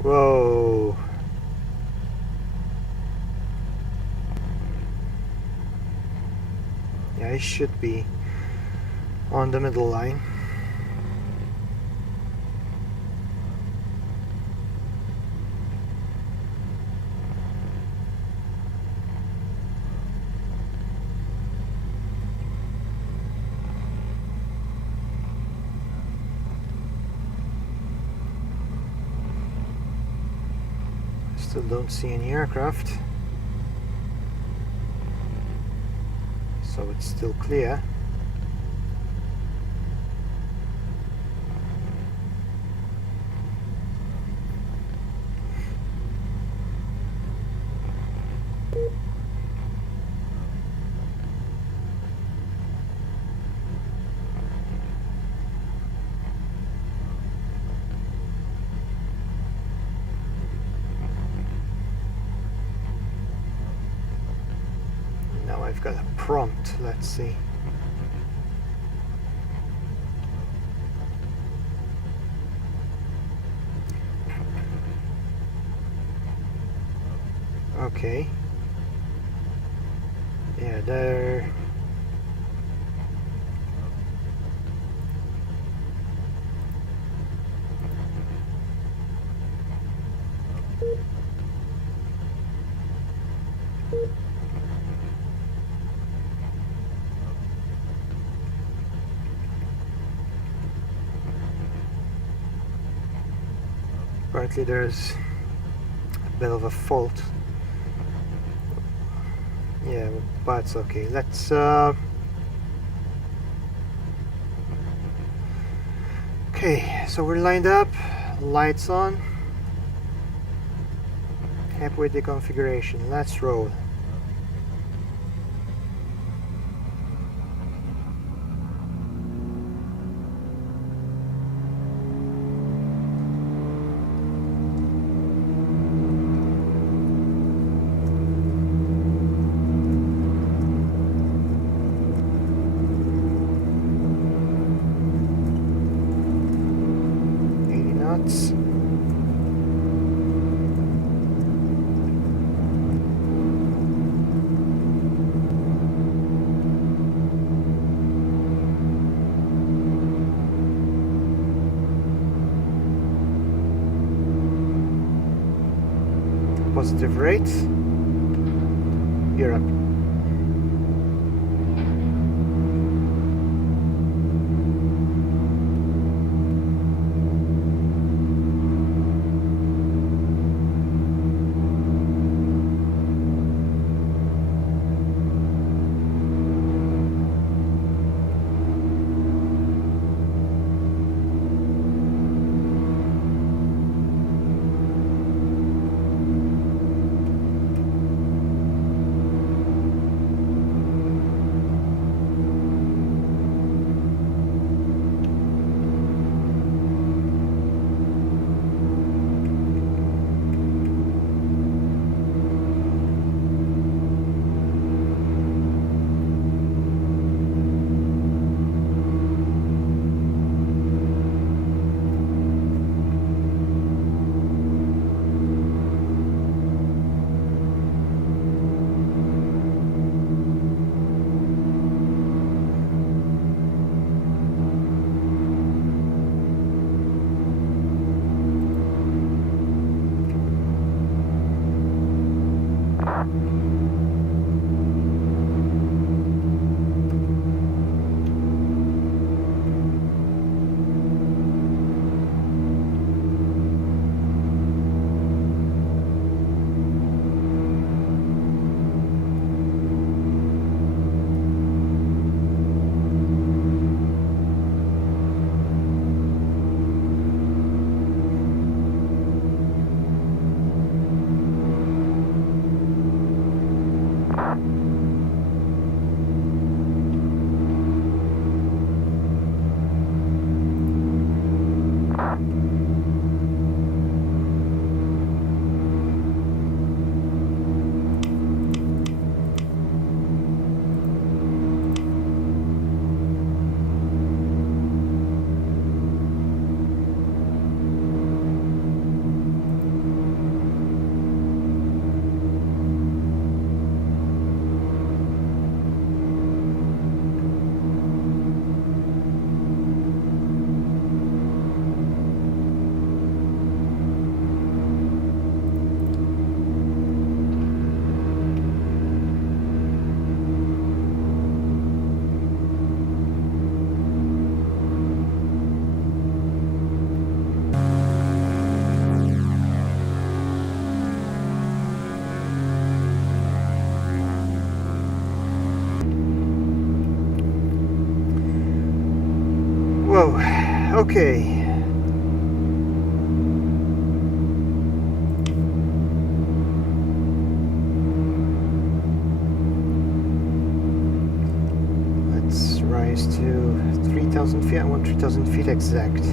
Whoa. Yeah, I should be on the middle line. Still don't see any aircraft, so it's still clear. I've got a prompt, let's see. Okay. Yeah, there. Apparently there's a bit of a fault. Yeah, but it's okay. Let's okay, so we're lined up, lights on. Happy with the configuration. Let's roll. rates. Positive rates. Europe. Whoa, okay. Let's rise to 3,000 feet. I want 3,000 feet exact.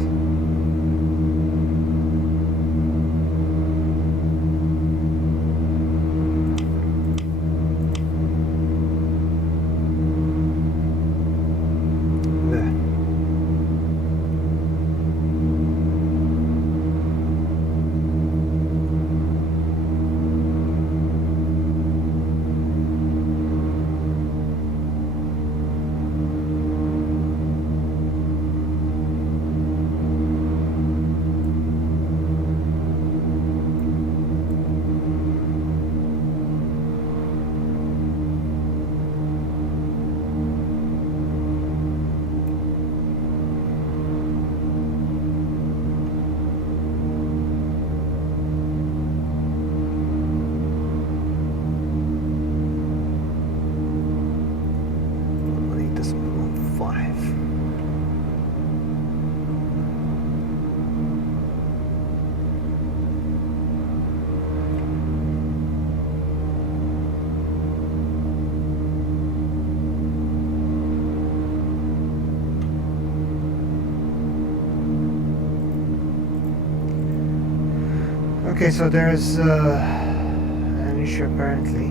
Okay, so there's an issue apparently.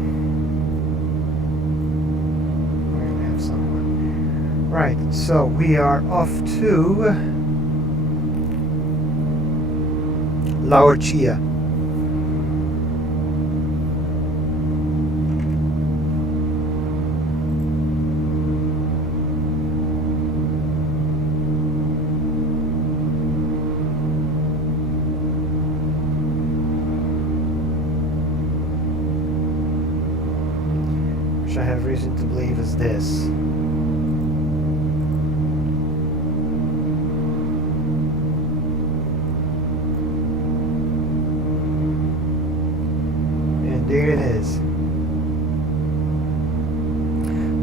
We have someone. Right, so we are off to Laorchia. Which I have reason to believe is this. Indeed it is.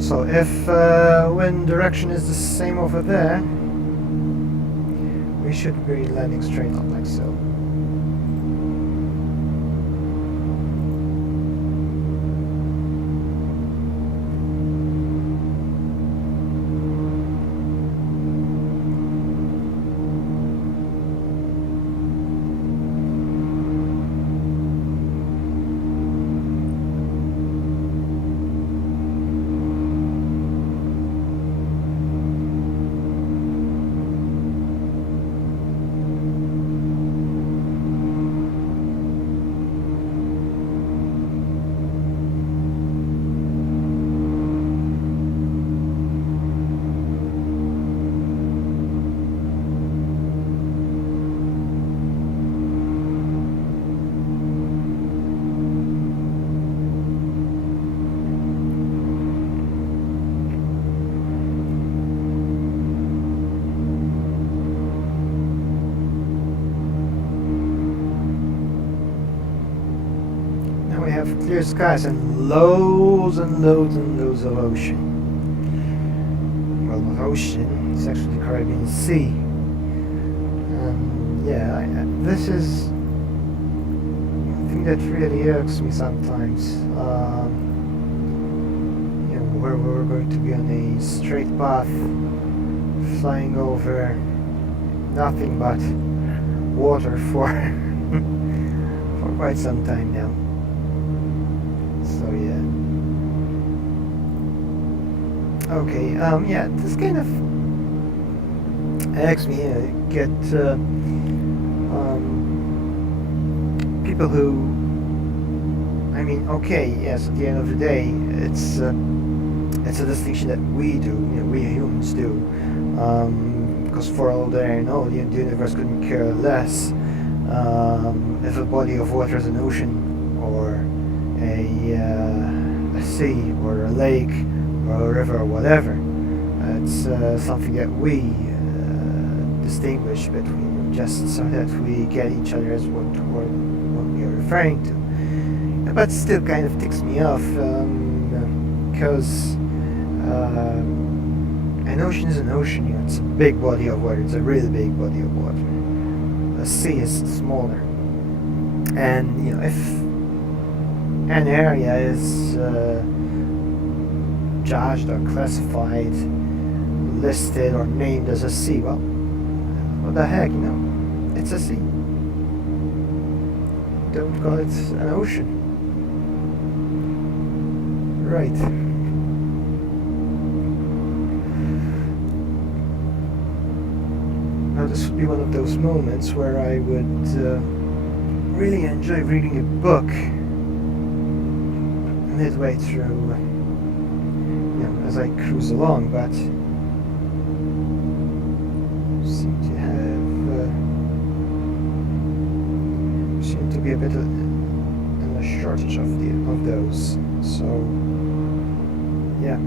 So if wind direction is the same over there, we should be landing straight on like so. Clear skies and loads and loads and loads of ocean. Well, not ocean, it's actually the Caribbean Sea. Yeah, this is the thing that really irks me sometimes. You know, where we're going to be on a straight path, flying over nothing but water for for quite some time now. So yeah. Okay, yeah, this kind of makes me get people who, I mean, okay, yes, at the end of the day, it's a distinction that we do, you know, we humans do, because for all that I know, the universe couldn't care less if a body of water is an ocean or a sea or a lake or a river or whatever. It's something that we distinguish between, just so that we get each other as what we are referring to. But still kind of ticks me off, because an ocean is an ocean, you know, it's a big body of water, it's a really big body of water. A sea is smaller. And, you know, if an area is judged or classified, listed or named as a sea, well, what the heck, you know, it's a sea. Don't call it an ocean. Right. Now this would be one of those moments where I would really enjoy reading a book midway through, you know, as I cruise along, but seem to be a bit in a shortage of those. So yeah.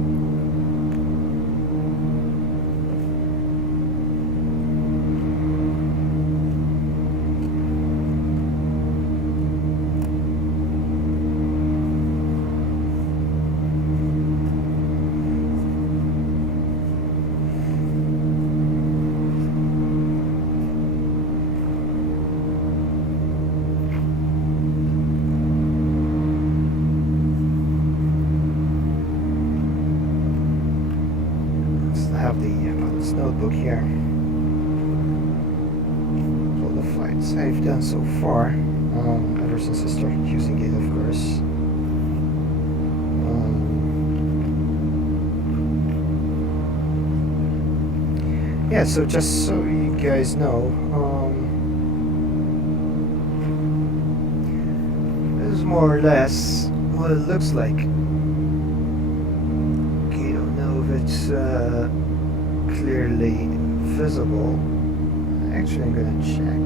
Have this notebook here. All the flights I've done so far, ever since I started using it, of course. Yeah, so just so you guys know, more or less what it looks like. Okay, don't know if it's clearly visible. Actually, I'm gonna check.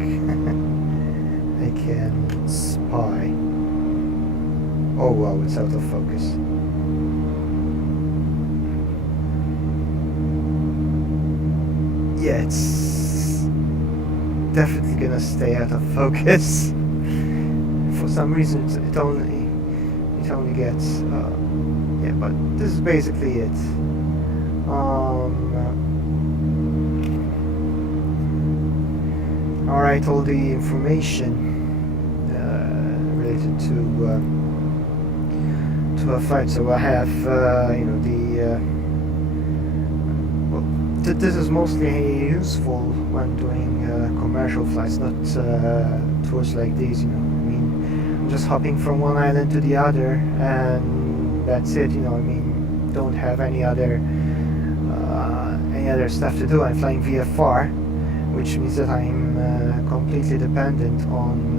I can spy. Oh wow, it's out of focus. Yeah, it's definitely gonna stay out of focus. For some reason, it only gets. Yeah, but this is basically it. Alright, all the information related to a flight. So I have, you know, this is mostly useful when doing commercial flights, not tours like these. You know, I mean, I'm just hopping from one island to the other, and that's it. You know, I mean, don't have any other stuff to do. I'm flying VFR, which means that I'm completely dependent on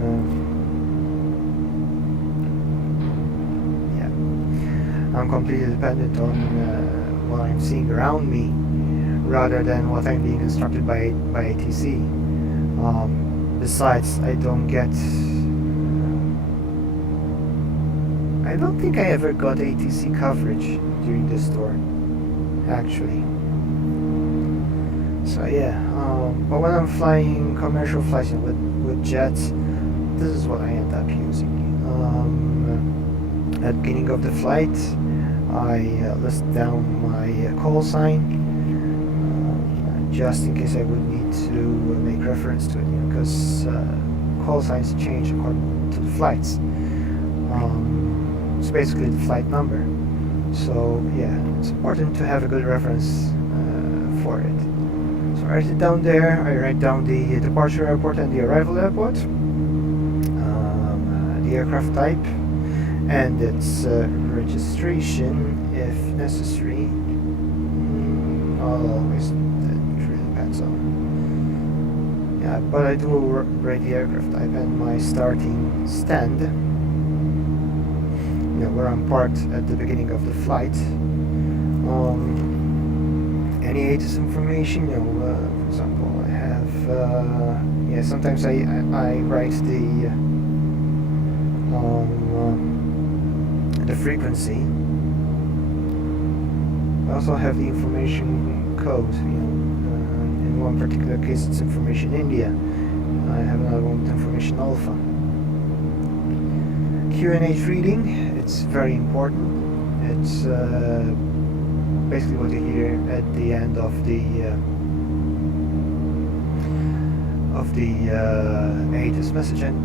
I'm completely dependent on what I'm seeing around me, rather than what I'm being instructed by ATC. Besides, I don't think I ever got ATC coverage during this tour, actually. So yeah, but when I'm flying commercial flights, you know, with jets, this is what I end up using. At the beginning of the flight, I list down my call sign, just in case I would need to make reference to it, you know, because call signs change according to the flights. It's basically the flight number. So yeah, it's important to have a good reference for it. So I write it down there. I write down the departure airport and the arrival airport, the aircraft type, and its registration if necessary. I'll always, that really depends on. Yeah, but I do write the aircraft type and my starting stand, you know, where I'm parked at the beginning of the flight. Any ATIS information, you know, for example, I have, yeah, sometimes I write the frequency. I also have the information code, you know, in one particular case it's information India. I have another one with information alpha. QNH reading, it's very important. It's basically what you hear at the end of the ATIS message, and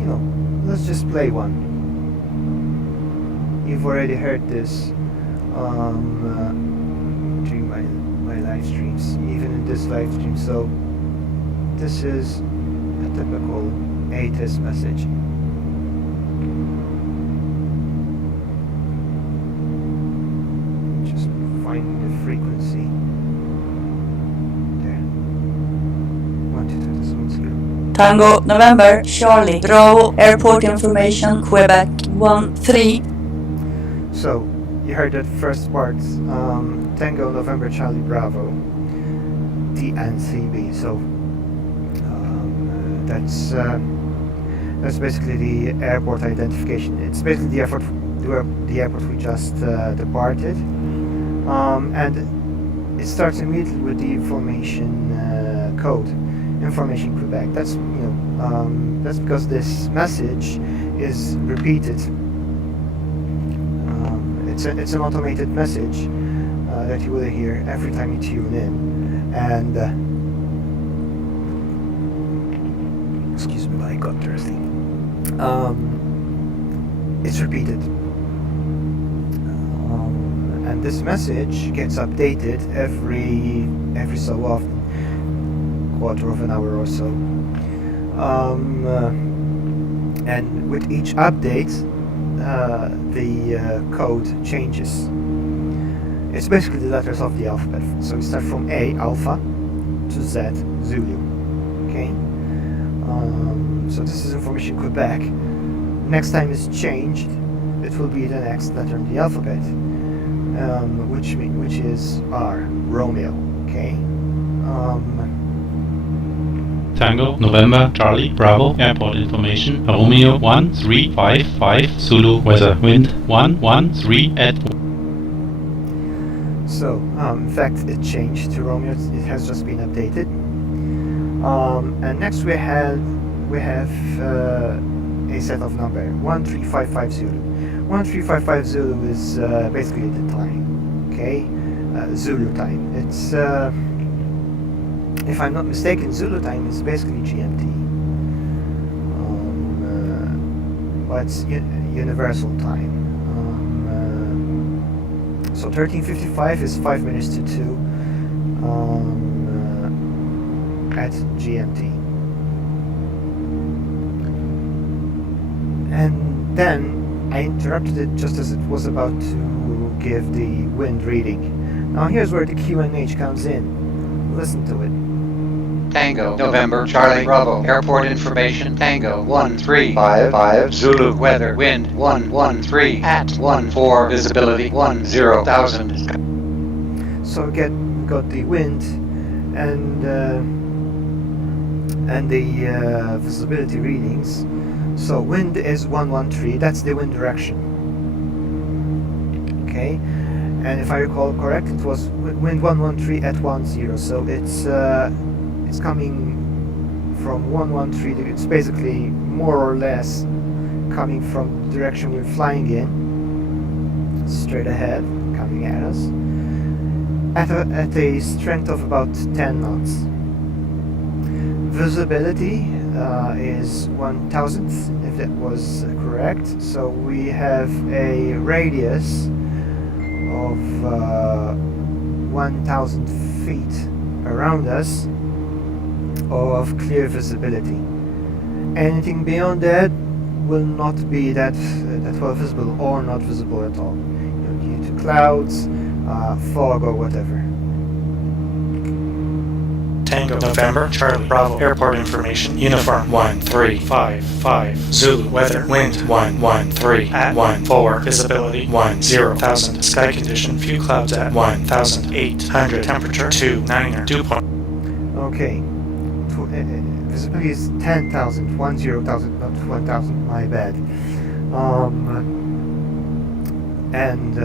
you know, let's just play one. You've already heard this during my live streams, even in this live stream. So this is a typical ATIS message. Just finding the frequency. There. 122.0. Tango November Charlie Bravo Airport Information Quebec 13. So you heard that first part, Tango November Charlie Bravo, TNCB. So that's basically the airport identification. It's basically the airport we just departed, and it starts immediately with the information code, information Quebec. That's, you know, that's because this message is repeated. It's an automated message that you will hear every time you tune in, and excuse me, I got thirsty. It's repeated, and this message gets updated every so often, quarter of an hour or so, and with each update the code changes. It's basically the letters of the alphabet. So we start from A, Alpha, to Z, Zulu. Okay. So this is information Quebec. next time it's changed, it will be the next letter in the alphabet, which is R, Romeo. Okay. Tango, November, Charlie, Bravo, airport information, Romeo 1355, Zulu, weather, wind 113 at... So, in fact, it changed to Romeo. It has just been updated. And next we have a set of number 1355 Zulu. 1355 Zulu is basically the time. Okay, Zulu time. It's if I'm not mistaken, Zulu time is basically GMT. But it's universal time. So 1355 is 5 minutes to 2 at GMT. And then I interrupted it just as it was about to give the wind reading. Now here's where the QNH comes in. Listen to it. Tango, November, Charlie, Bravo, airport information, Tango, 1355, Zulu, weather, wind, 113, at 14, visibility, 10,000. So again, we got the wind and the visibility readings. So wind is 113, that's the wind direction. Okay, and if I recall correct, it was wind 113 at 10, so it's coming from 113. It's basically more or less coming from the direction we're flying in, straight ahead, coming at us, at a strength of about 10 knots. Visibility is 1,000th, if that was correct. So we have a radius of 1,000 feet around us of clear visibility. Anything beyond that will not be that well visible or not visible at all, due to clouds, fog, or whatever. Tango, November, Charlie, Bravo, airport information, uniform 1355, Zulu, weather, wind 113, at 14, visibility 10,000, sky condition, few clouds at 1,800, temperature 290, dew point. Okay, visibility is 10,000, 10,000, not 1,000, my bad. And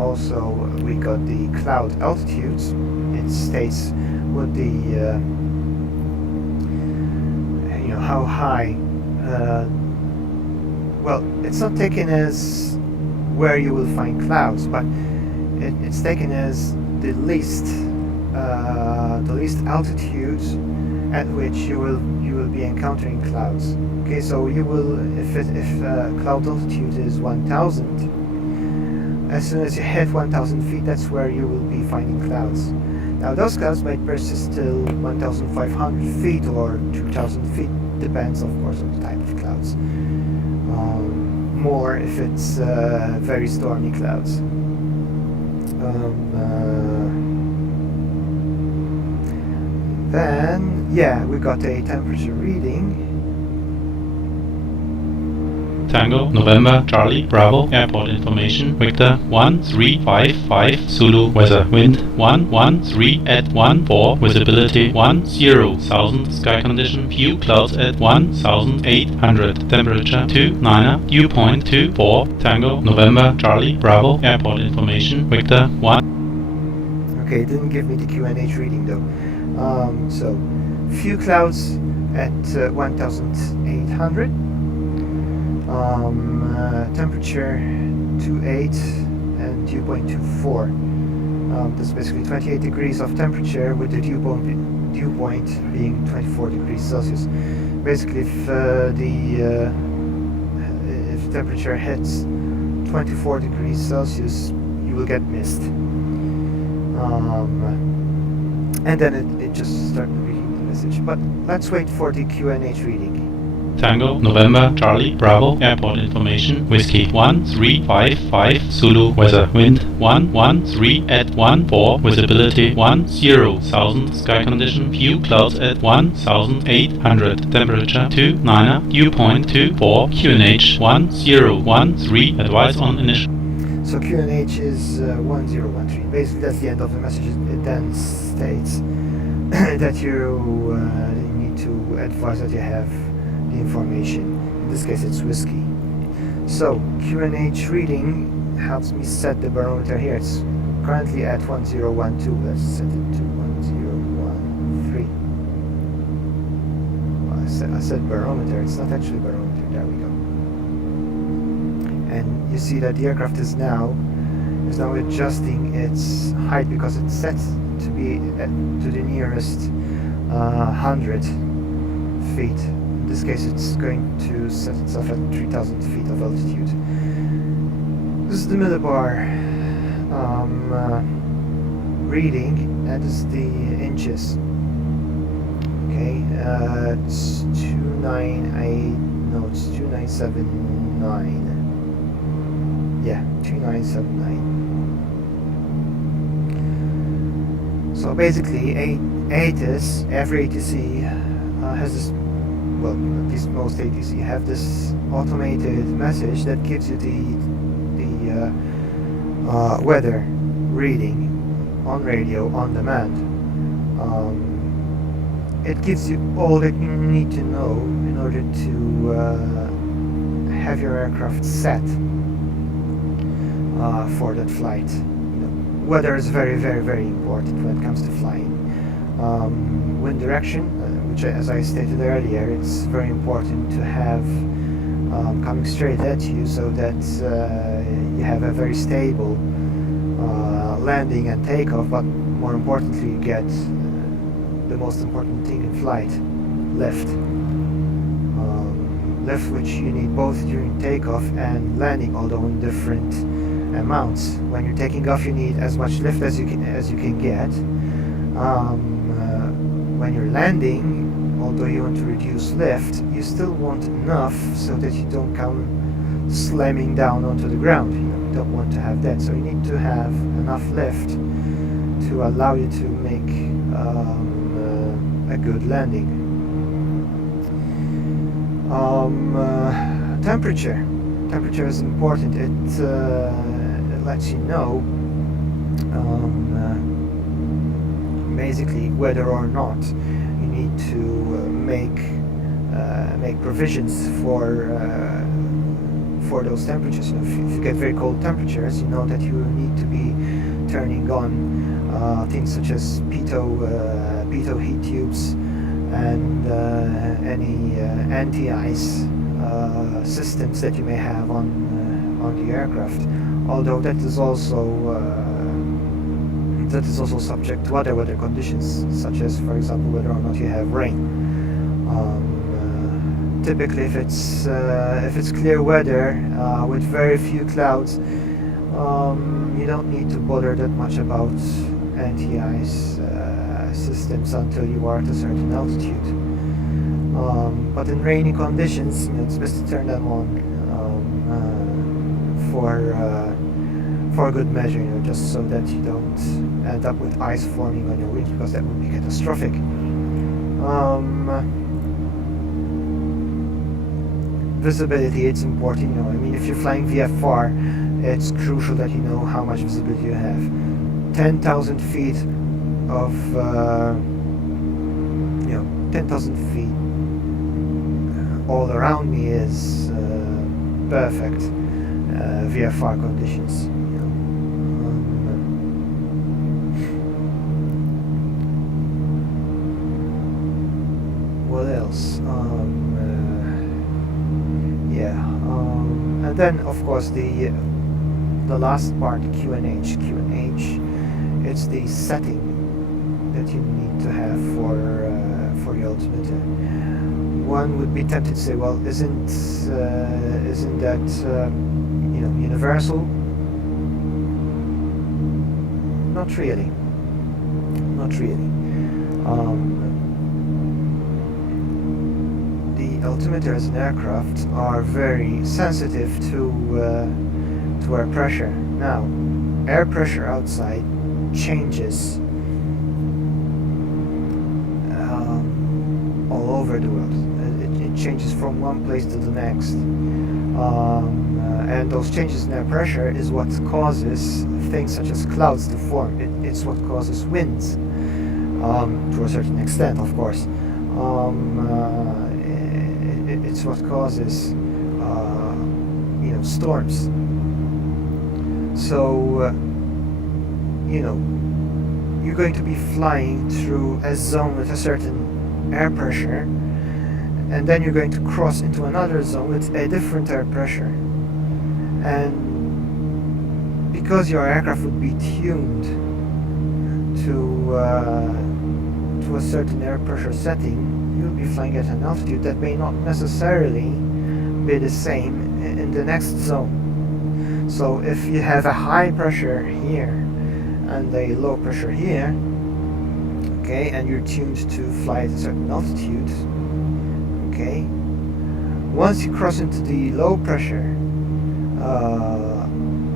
also we got the cloud altitudes. It states what the how high. Well, it's not taken as where you will find clouds, but it's taken as the least altitude at which you will be encountering clouds. Okay, so you will, if cloud altitude is 1,000, as soon as you hit 1,000 feet, that's where you will be finding clouds. Now those clouds might persist till 1,500 feet or 2,000 feet, depends of course on the type of clouds. More if it's very stormy clouds. Then, yeah, we got a temperature reading. Tango, November, Charlie, Bravo, airport information, Victor 1355, Zulu, weather, wind 113 at 14, visibility 10,000, sky condition, few clouds at 1,800, temperature 29, dew point 24, Tango, November, Charlie, Bravo, airport information, Victor 1. Okay, it didn't give me the QNH reading though. So, few clouds at 1,800. Temperature 28 and dew point 24. That's basically 28 degrees of temperature with the dew point being 24 degrees Celsius. Basically, if temperature hits 24 degrees Celsius, you will get mist. And then it just started reading the message. But let's wait for the QNH reading. Tango, November, Charlie, Bravo, airport information, Whiskey 1355, Zulu, weather, wind 113 at 14, visibility 10,000, sky condition, few clouds at 1,800, temperature 29, dew point 24, QNH 1013, advice on initial. So QNH is 1013. Basically, that's the end of the message. It then states that you need to advise that you have the information. In this case, it's whiskey. So QNH reading helps me set the barometer here. It's currently at 1012. Let's set it to 1013. Well, I said barometer. It's not actually barometer. There we go. And you see that the aircraft is now adjusting its height because it's set to be to the nearest 100 feet. In this case, it's going to set itself at 3,000 feet of altitude. This is the millibar reading, and this is the inches. Okay, it's 2979. Yeah, 2979. So basically, every ATC has this. Well, at least most ATC have this automated message that gives you the weather reading on radio on demand. It gives you all that you need to know in order to have your aircraft set for that flight. Weather is very, very, very important when it comes to flying. Wind direction, which, as I stated earlier, it's very important to have coming straight at you, so that you have a very stable landing and takeoff. But more importantly, you get the most important thing in flight: lift. Lift, which you need both during takeoff and landing, although in different amounts. When you're taking off, you need as much lift as you can get. When you're landing, although you want to reduce lift, you still want enough so that you don't come slamming down onto the ground. You don't want to have that, so you need to have enough lift to allow you to make a good landing. Temperature is important. It lets you know basically whether or not you need to make provisions for those temperatures. If you get very cold temperatures, you know that you need to be turning on things such as pitot heat tubes and any anti-ice systems that you may have on the aircraft. Although that is also subject to other weather conditions, such as, for example, whether or not you have rain. Typically, if it's clear weather with very few clouds, you don't need to bother that much about anti-ice systems until you are at a certain altitude. But in rainy conditions, it's best to turn them on for good measure, just so that you don't end up with ice forming on your wings, because that would be catastrophic. Visibility, it's important. I mean, if you're flying VFR, it's crucial that you know how much visibility you have. 10,000 feet of 10,000 feet all around me is perfect VFR conditions. What else? And then, of course, the last part, QNH. QNH, it's the setting that you need to have for your altimeter. One would be tempted to say, well, isn't that universal? Not really. Not really. The altimeter as an aircraft are very sensitive to air pressure. Now, air pressure outside changes all over the world. It changes from one place to the next, and those changes in air pressure is what causes things such as clouds to form. It's what causes winds, to a certain extent, of course. It's what causes storms. So you're going to be flying through a zone with a certain air pressure, and then you're going to cross into another zone with a different air pressure, and because your aircraft would be tuned to a certain air pressure setting, you'll be flying at an altitude that may not necessarily be the same in the next zone. So if you have a high pressure here and a low pressure here, okay, and you're tuned to fly at a certain altitude, okay, once you cross into the low pressure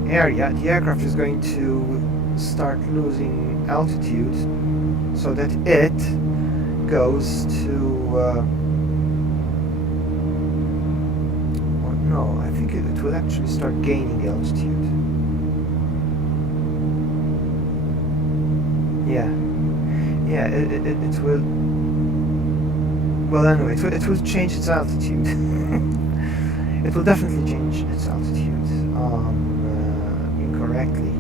area, the aircraft is going to start losing altitude, so that it goes to no, I think it will actually start gaining altitude. Yeah, it will. Well, anyway, it will change its altitude. It will definitely change its altitude incorrectly.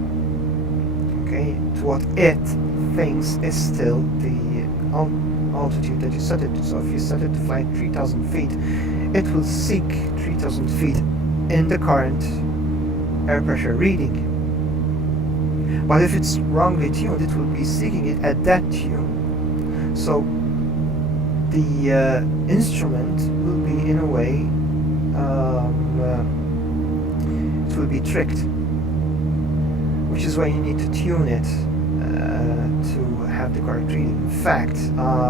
Okay, to what it thinks is still the altitude that you set it to. So if you set it to fly 3,000 feet, it will seek 3,000 feet in the current air pressure reading. But if it's wrongly tuned, it will be seeking it at that tune. So the instrument will be, in a way, it will be tricked, which is why you need to tune it to have the correct reading. In fact,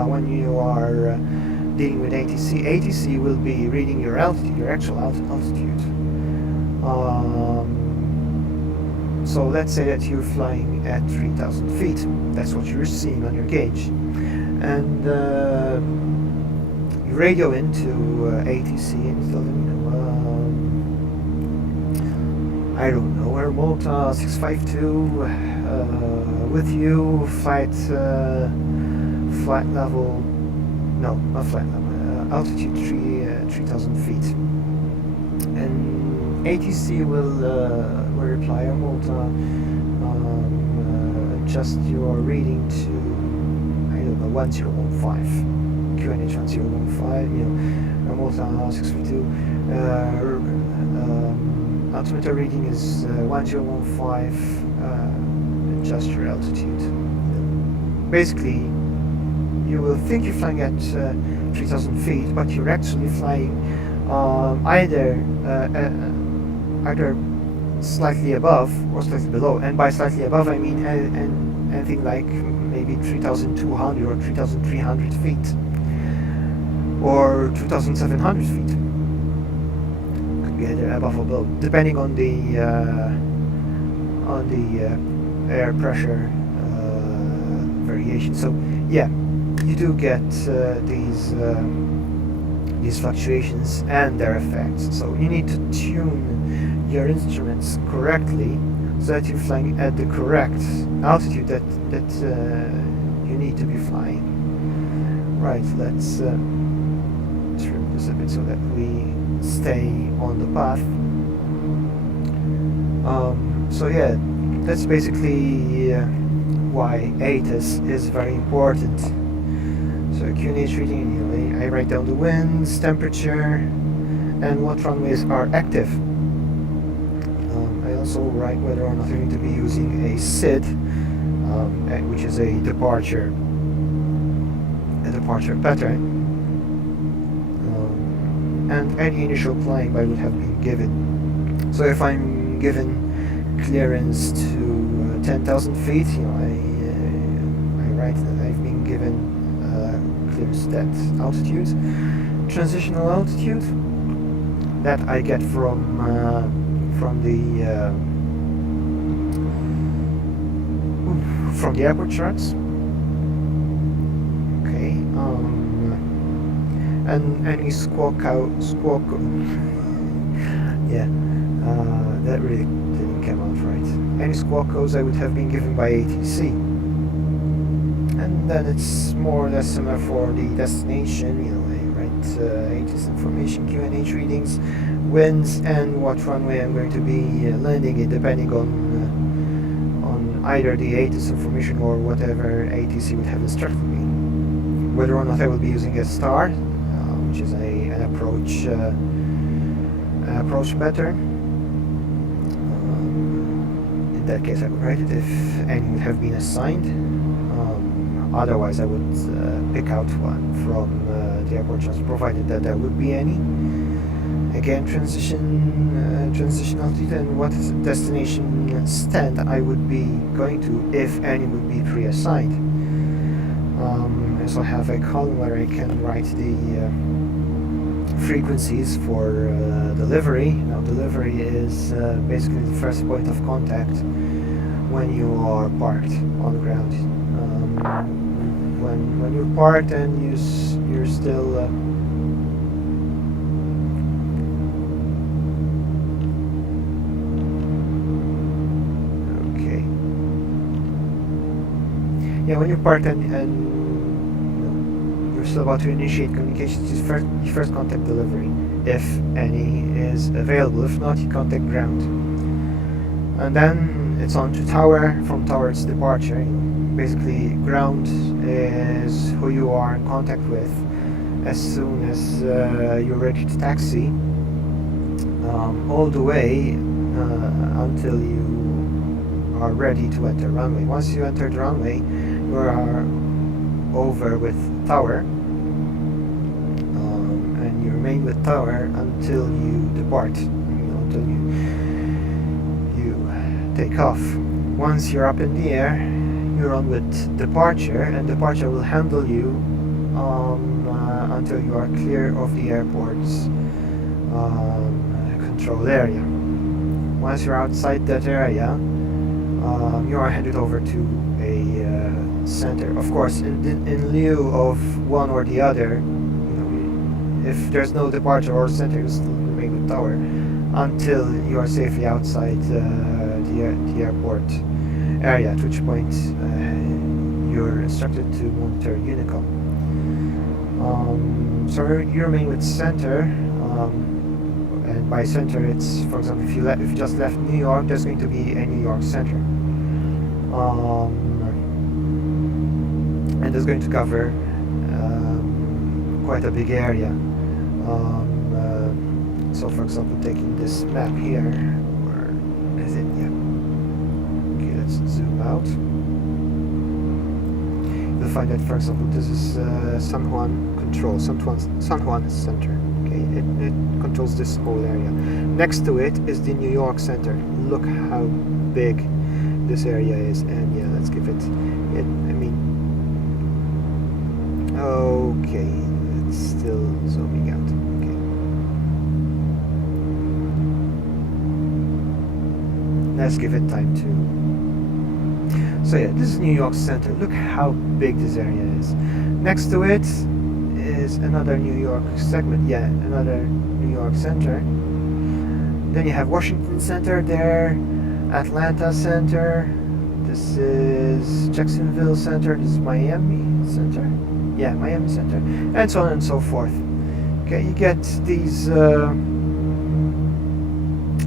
when you are dealing with ATC will be reading your altitude, your actual altitude. So let's say that you're flying at 3,000 feet. That's what you're seeing on your gauge, and you radio into ATC and tell them, I don't know, Air Malta 652 with you, flight level, no, not flight level, altitude 3,000 feet, and ATC will reply, Air Malta, adjust your reading to, I don't know, 1015, QNH 1015, Air Malta 652, altimeter reading is 1015, adjust your altitude. Basically, you will think you're flying at 3,000 feet, but you're actually flying either slightly above or slightly below. And by slightly above, I mean anything like maybe 3,200 or 3,300 feet, or 2,700 feet. Could be either above or below, depending on the air pressure variation. So yeah, you do get these fluctuations and their effects. So you need to tune your instruments correctly so that you're flying at the correct altitude that you need to be flying. Right, let's trim this a bit so that we stay on the path. So yeah, that's basically why ATIS is very important. So QNH reading, I write down the winds, temperature, and what runways are active. I also write whether or not I'm going to be using a SID, which is a departure pattern, and any initial climb I would have been given. So if I'm given clearance to 10,000 feet, I write that I've been given clearance at that altitude. transitional altitude that I get from the airport charts. Okay, and any squawk yeah, that really didn't come out right. Any squawk codes I would have been given by ATC, and then it's more or less similar for the destination. You know, I write ATC information, QNH readings, winds, and what runway I'm going to be landing in, depending on either the ATIS information or whatever ATC would have instructed me. Whether or not I will be using a star, which is an approach pattern. In that case, I would write it if any would have been assigned. Otherwise, I would pick out one from the airport charts, provided that there would be any. Again, transition altitude, and what destination stand I would be going to, if any would be pre-assigned. I also have a column where I can write the frequencies for delivery. Now, delivery is basically the first point of contact when you are parked on the ground. When you're parked and you're still when you're parked and you're still about to initiate communications, you first contact delivery, if any is available. If not, you contact ground. And then it's on to tower. From tower, it's departure. Basically, ground is who you are in contact with as soon as you're ready to taxi, all the way until you are ready to enter runway. Once you enter the runway, you are over with tower, and you remain with tower until you depart, until you take off. Once you're up in the air, you're on with departure, and departure will handle you until you are clear of the airport's control area. Once you're outside that area, you are handed over to a center. Of course, in lieu of one or the other, if there's no departure or center, you still remain with tower until you are safely outside the airport area, at which point you're instructed to monitor Unicom. So you remain with center, and by center, it's, for example, if you just left New York, there's going to be a New York center, and it's going to cover quite a big area. So, for example, taking this map here, where is it? Yeah. Okay, let's zoom out. You'll find that, for example, this is San Juan control, San Juan center. Okay, it controls this whole area. Next to it is the New York center. Look how big this area is, and yeah, let's give it. Okay, it's still zooming out. Okay, let's give it time to. So yeah, this is New York center. Look how big this area is. Next to it is another New York segment. Yeah, another New York center. Then you have Washington Center there, Atlanta Center. This is Jacksonville Center. This is Miami Center. Yeah, Miami Center, and so on and so forth. Okay, you get these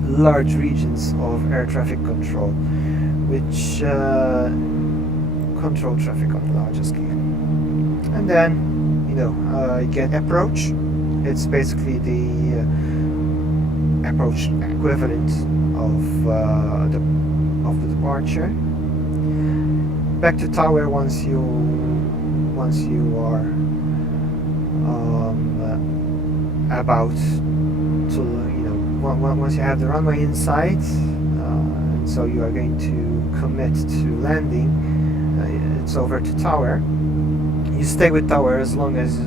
large regions of air traffic control, which control traffic on a larger scale. And then, you get approach. It's basically the approach equivalent of the departure. Back to tower once you are about to, once you have the runway in sight, and so you are going to commit to landing, it's over to tower. You stay with tower as long as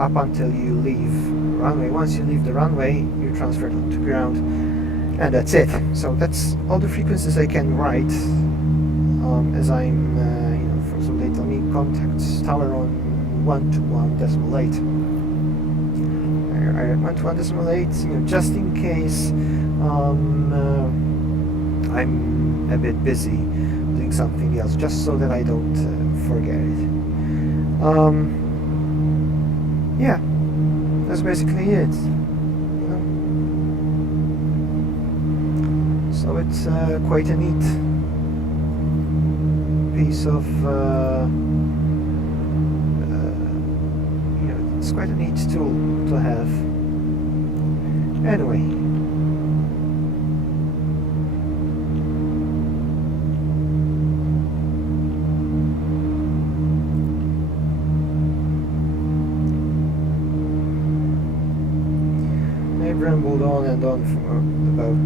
up until you leave runway. Once you leave the runway, you're transferred to ground, and that's it. So that's all the frequencies I can write as I'm, for example, they tell me contact tower on 121.8. I 121.8, just in case I'm a bit busy doing something else, just so that I don't forget it. Yeah, that's basically it. So it's quite a neat piece of, it's quite a neat tool to have. Anyway. I've rambled on and on for about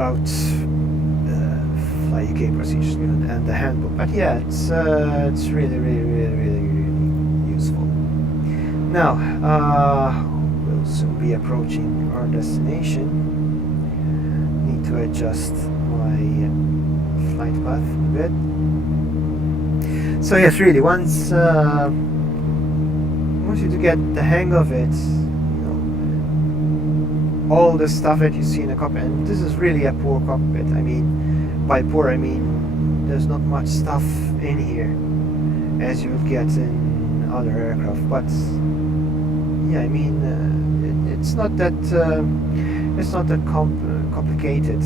about fly UK procedures and the handbook, but yeah, it's really useful. Now we'll soon be approaching our destination. Need to adjust my flight path a bit. So yes, really, once you to get the hang of it, all the stuff that you see in a cockpit, and this is really a poor cockpit. I mean, by poor I mean there's not much stuff in here as you would get in other aircraft. But yeah, I mean it's not that complicated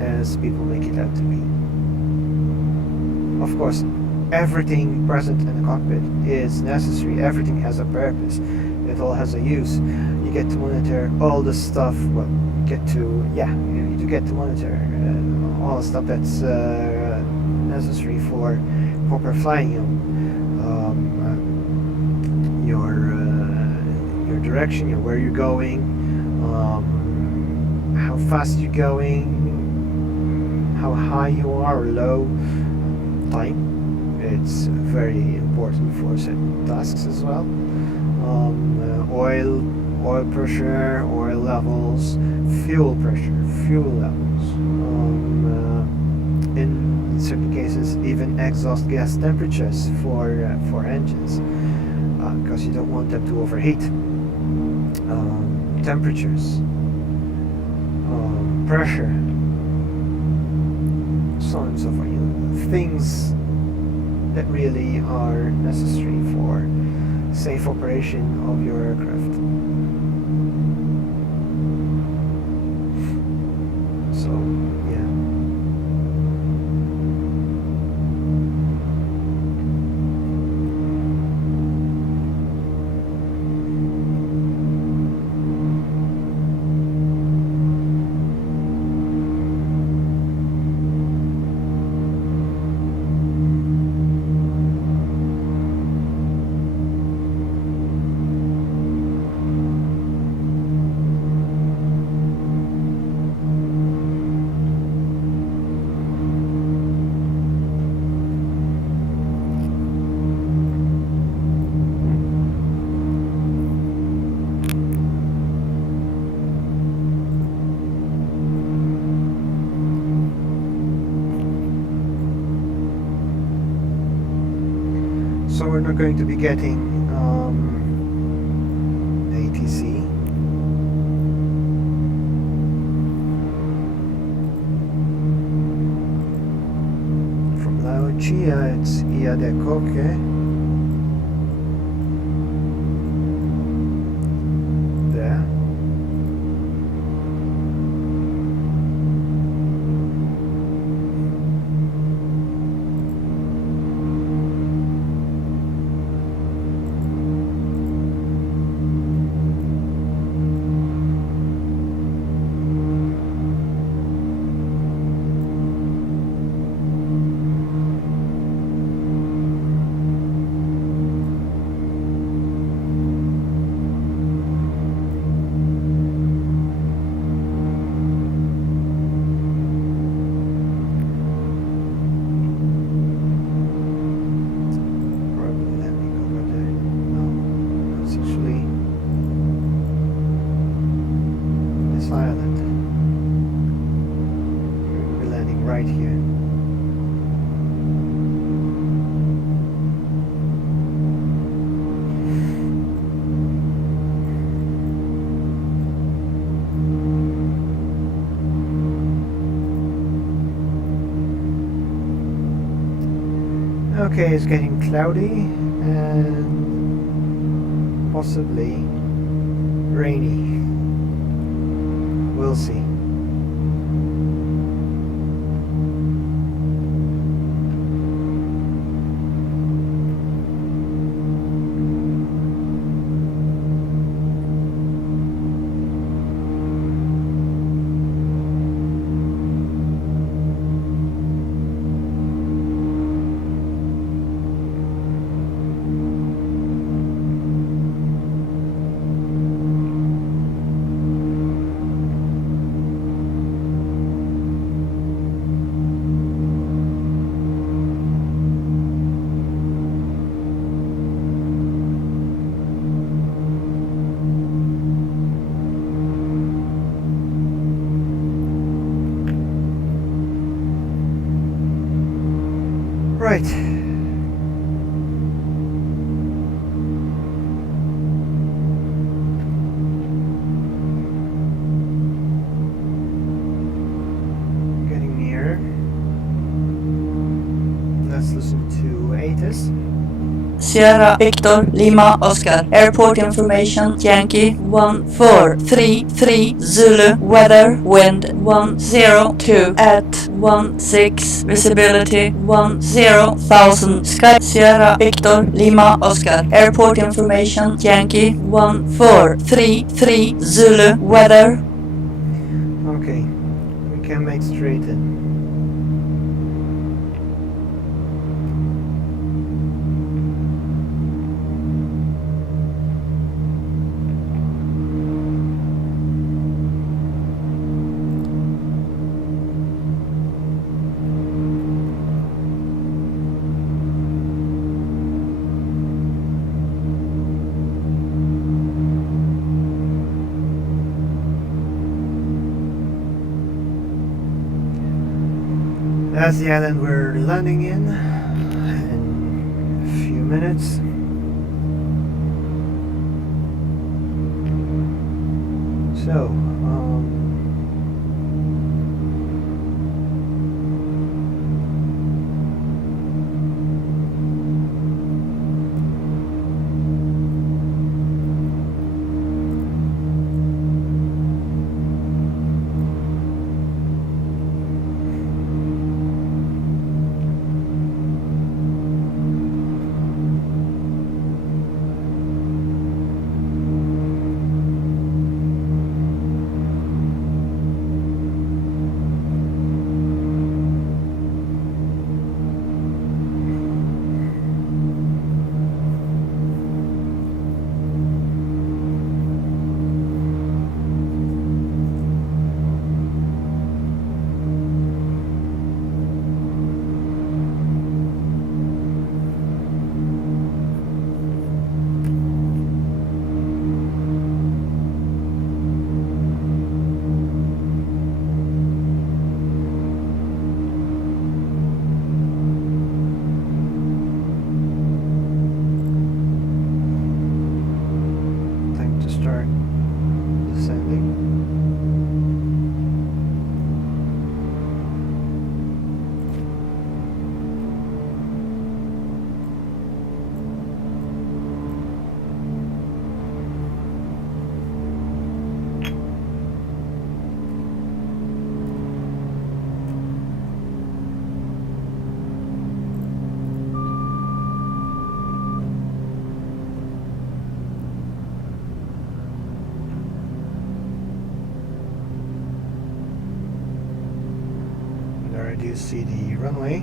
as people make it out to be. Of course, everything present in the cockpit is necessary. Everything has a purpose. It all has a use. You get to monitor all the stuff. Well, you get to monitor all the stuff that's necessary for proper flying. Your direction, where you're going, how fast you're going, how high you are or low. Time. It's very important for certain tasks as well. Oil pressure, oil levels, fuel pressure, fuel levels. In certain cases, even exhaust gas temperatures for engines, because you don't want them to overheat. Temperatures, pressure, so on and so forth. Things that really are necessary for safe operation of your aircraft. So, yeah. So we're not going to be getting ATC. From Laochia, it's Ia de Coque. There. Okay, it's getting cloudy and possibly rainy. We'll see. Right. Getting near. Let's listen to ATIS. Sierra Victor Lima Oscar. Airport information Yankee 1433 Zulu. Weather wind 102 at 16. Visibility 10,000. Sky Sierra Victor Lima Oscar. Airport information Yankee 1433 Zulu. Weather. Okay, we can make straight in. That's the island we're landing in a few minutes. So, time to start descending. There I do see the runway.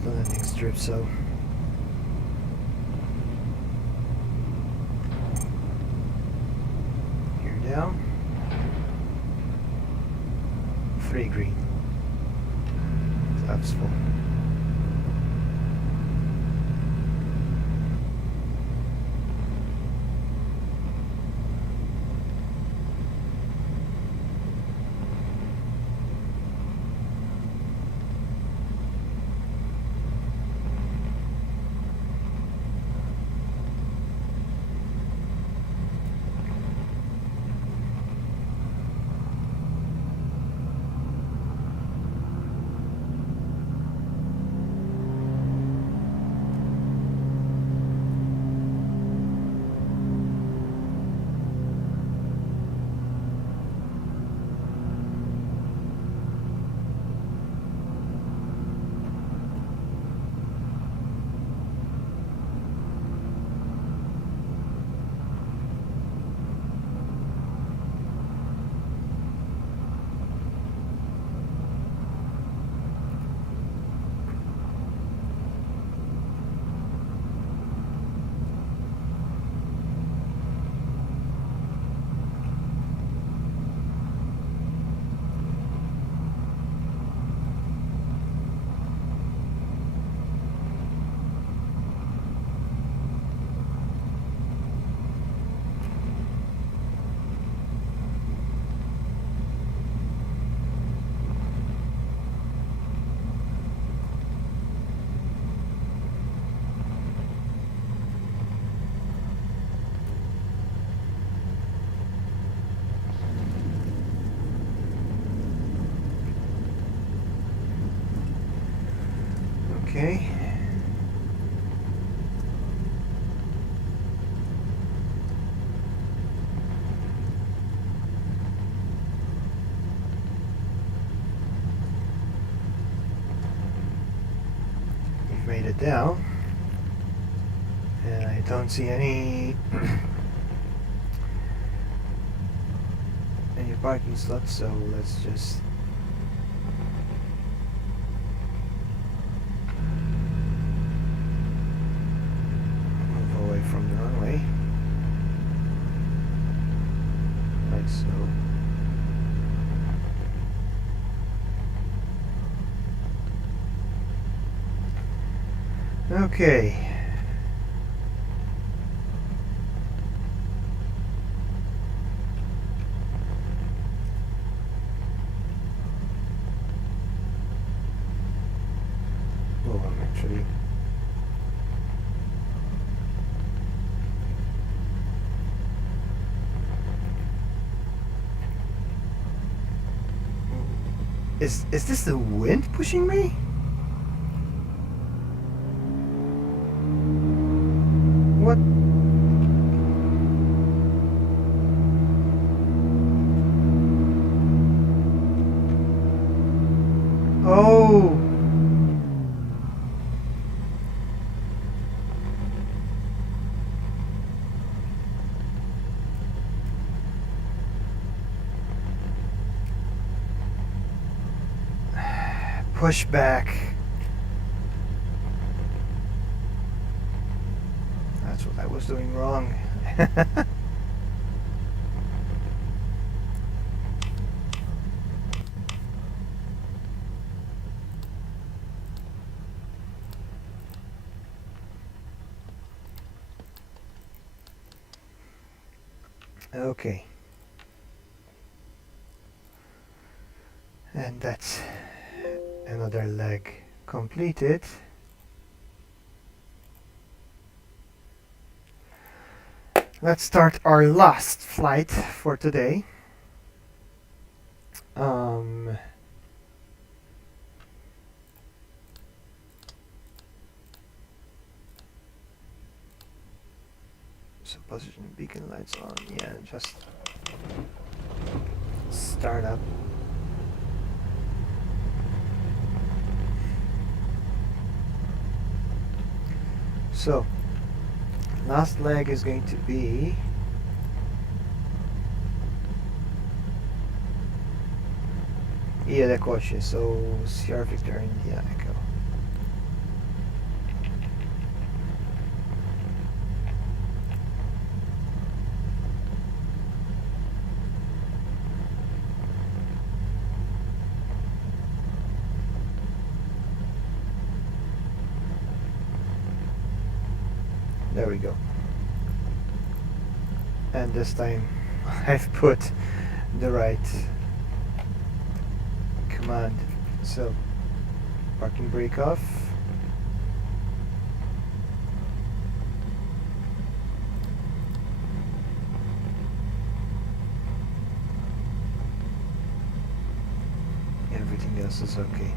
just the landing strip, so here down. 3 green. That's full. Okay. We've made it down, and I don't see any parking slots, so let's just move away from the runway, like so. Okay. Oh, I'm actually Is this the wind pushing me? What? Oh. Push back. That's what I was doing wrong. Okay. And that's another leg completed. Let's start our last flight for today. So position beacon lights on. Yeah, just start up. So, last leg is going to be India Echo, so Sierra Victor India Echo. There we go. And this time I've put the right command. So parking brake off. Everything else is okay.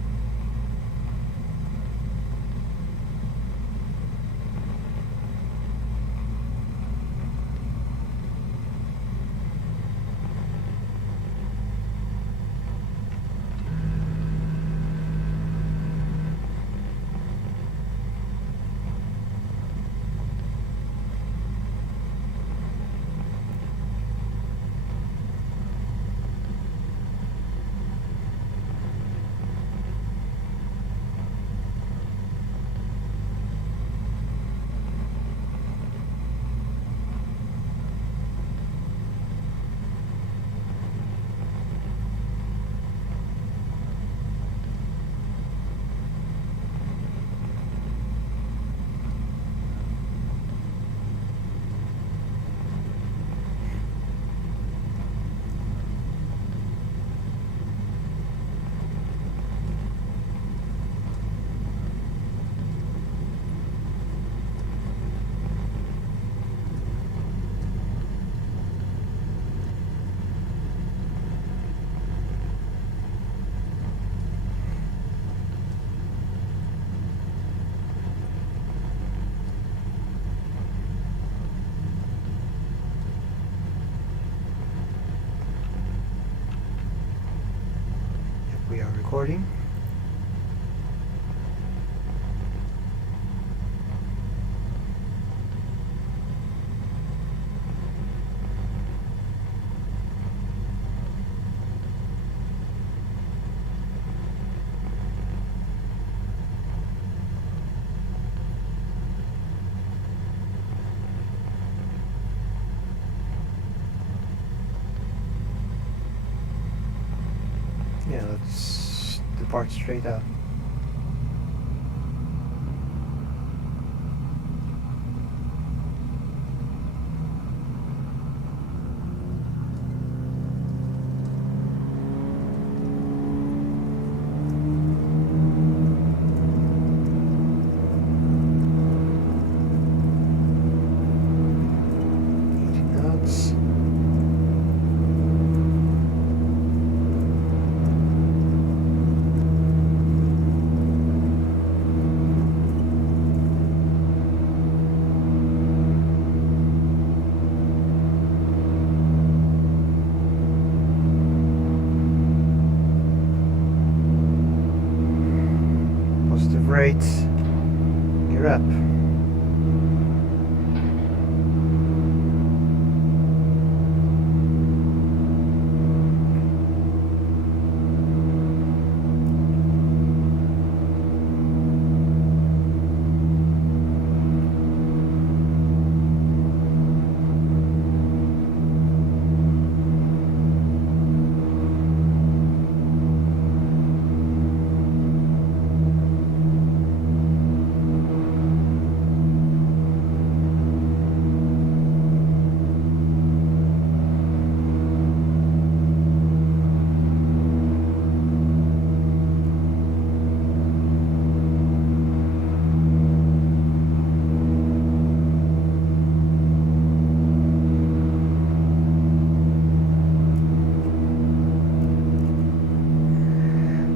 We are recording. Yeah, let's depart straight out. Knots. Positive rate. You're up.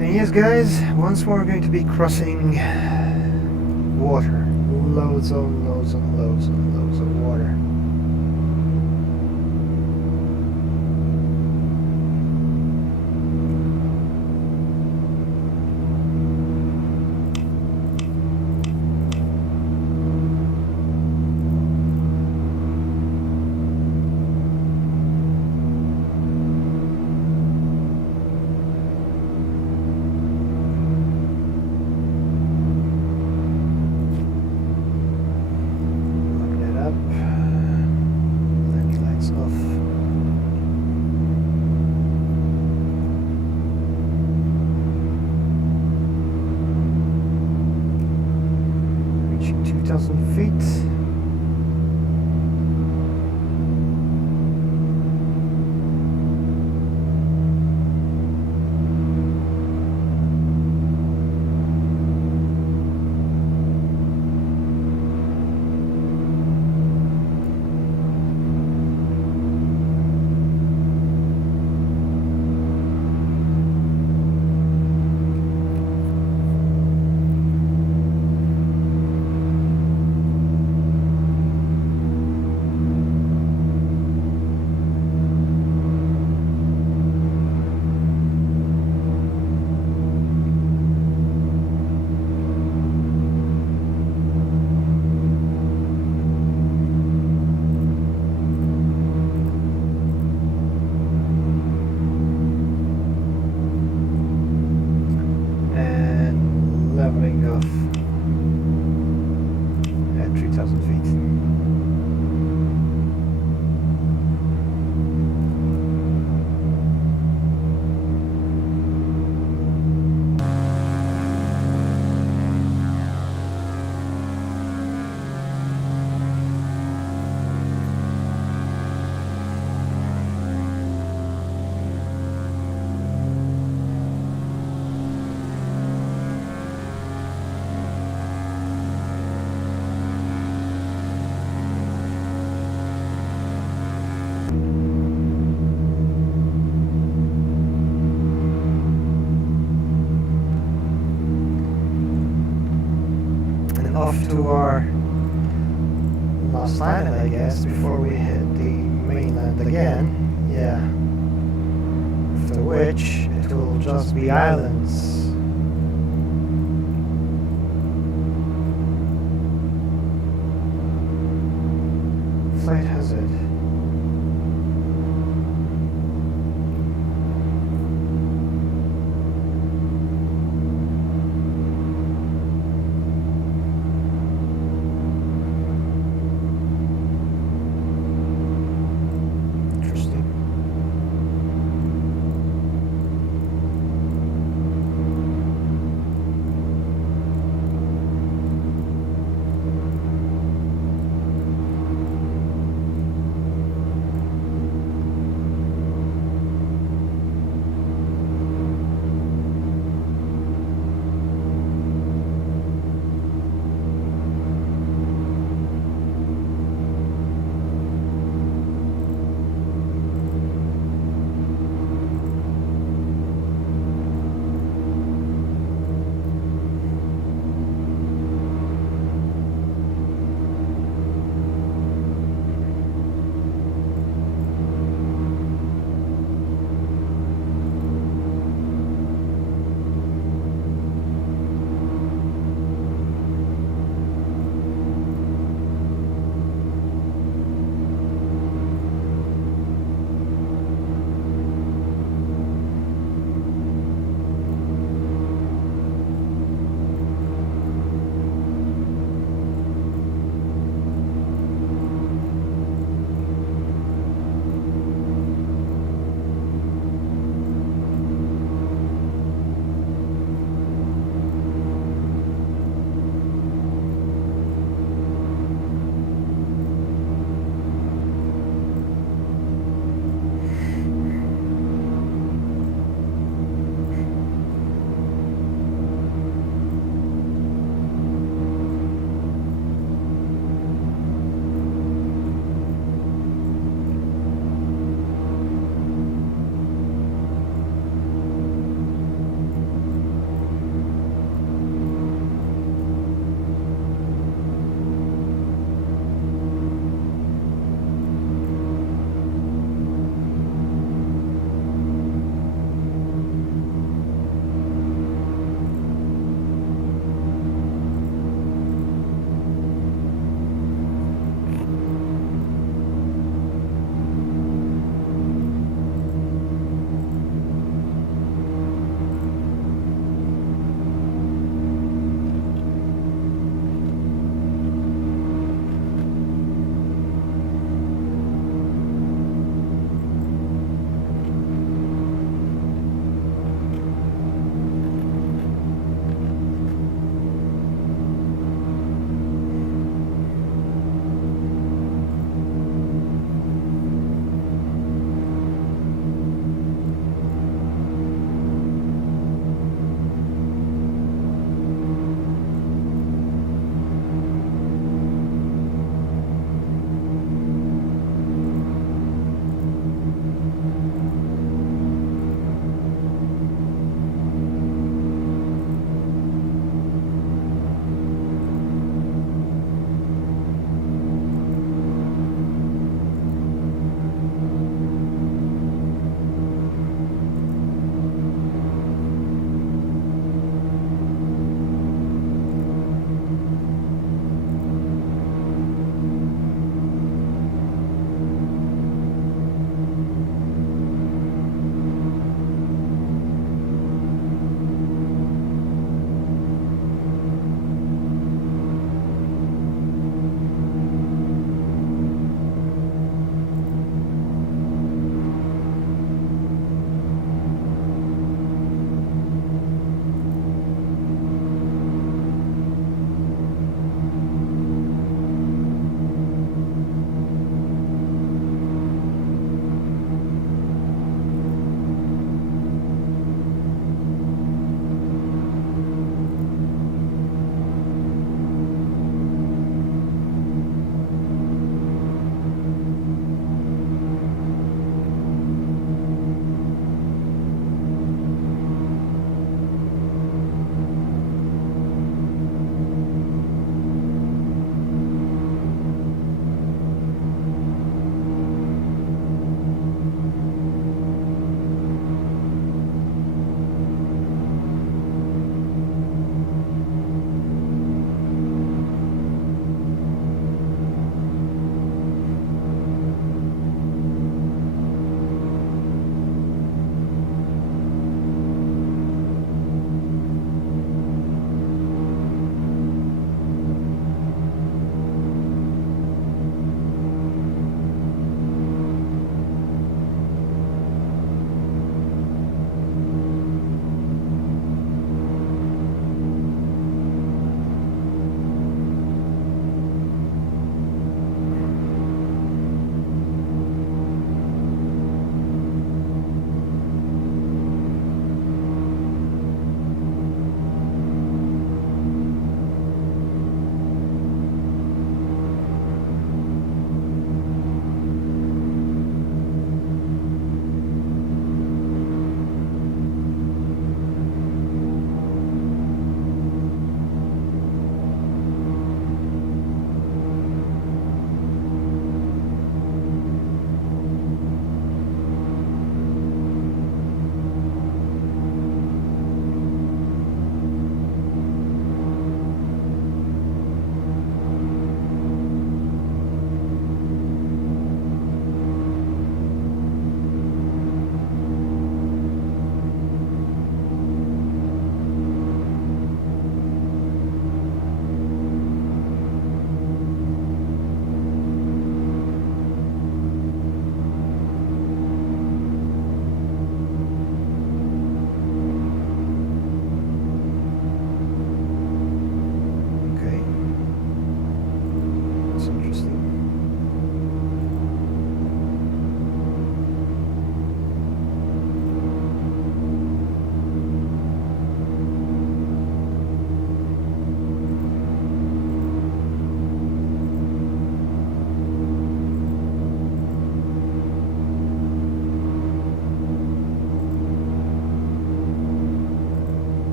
And yes, guys, once more we're going to be crossing water. Loads and loads and loads and loads of water. Feet. 3,000 feet. And off to our last island, I guess, before we hit the mainland again. Yeah. After which, it will just be islands. Flight hazard. Interesting.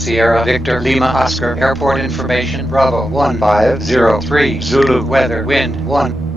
Sierra Victor Lima Oscar airport information Bravo 1503 Zulu weather wind 1.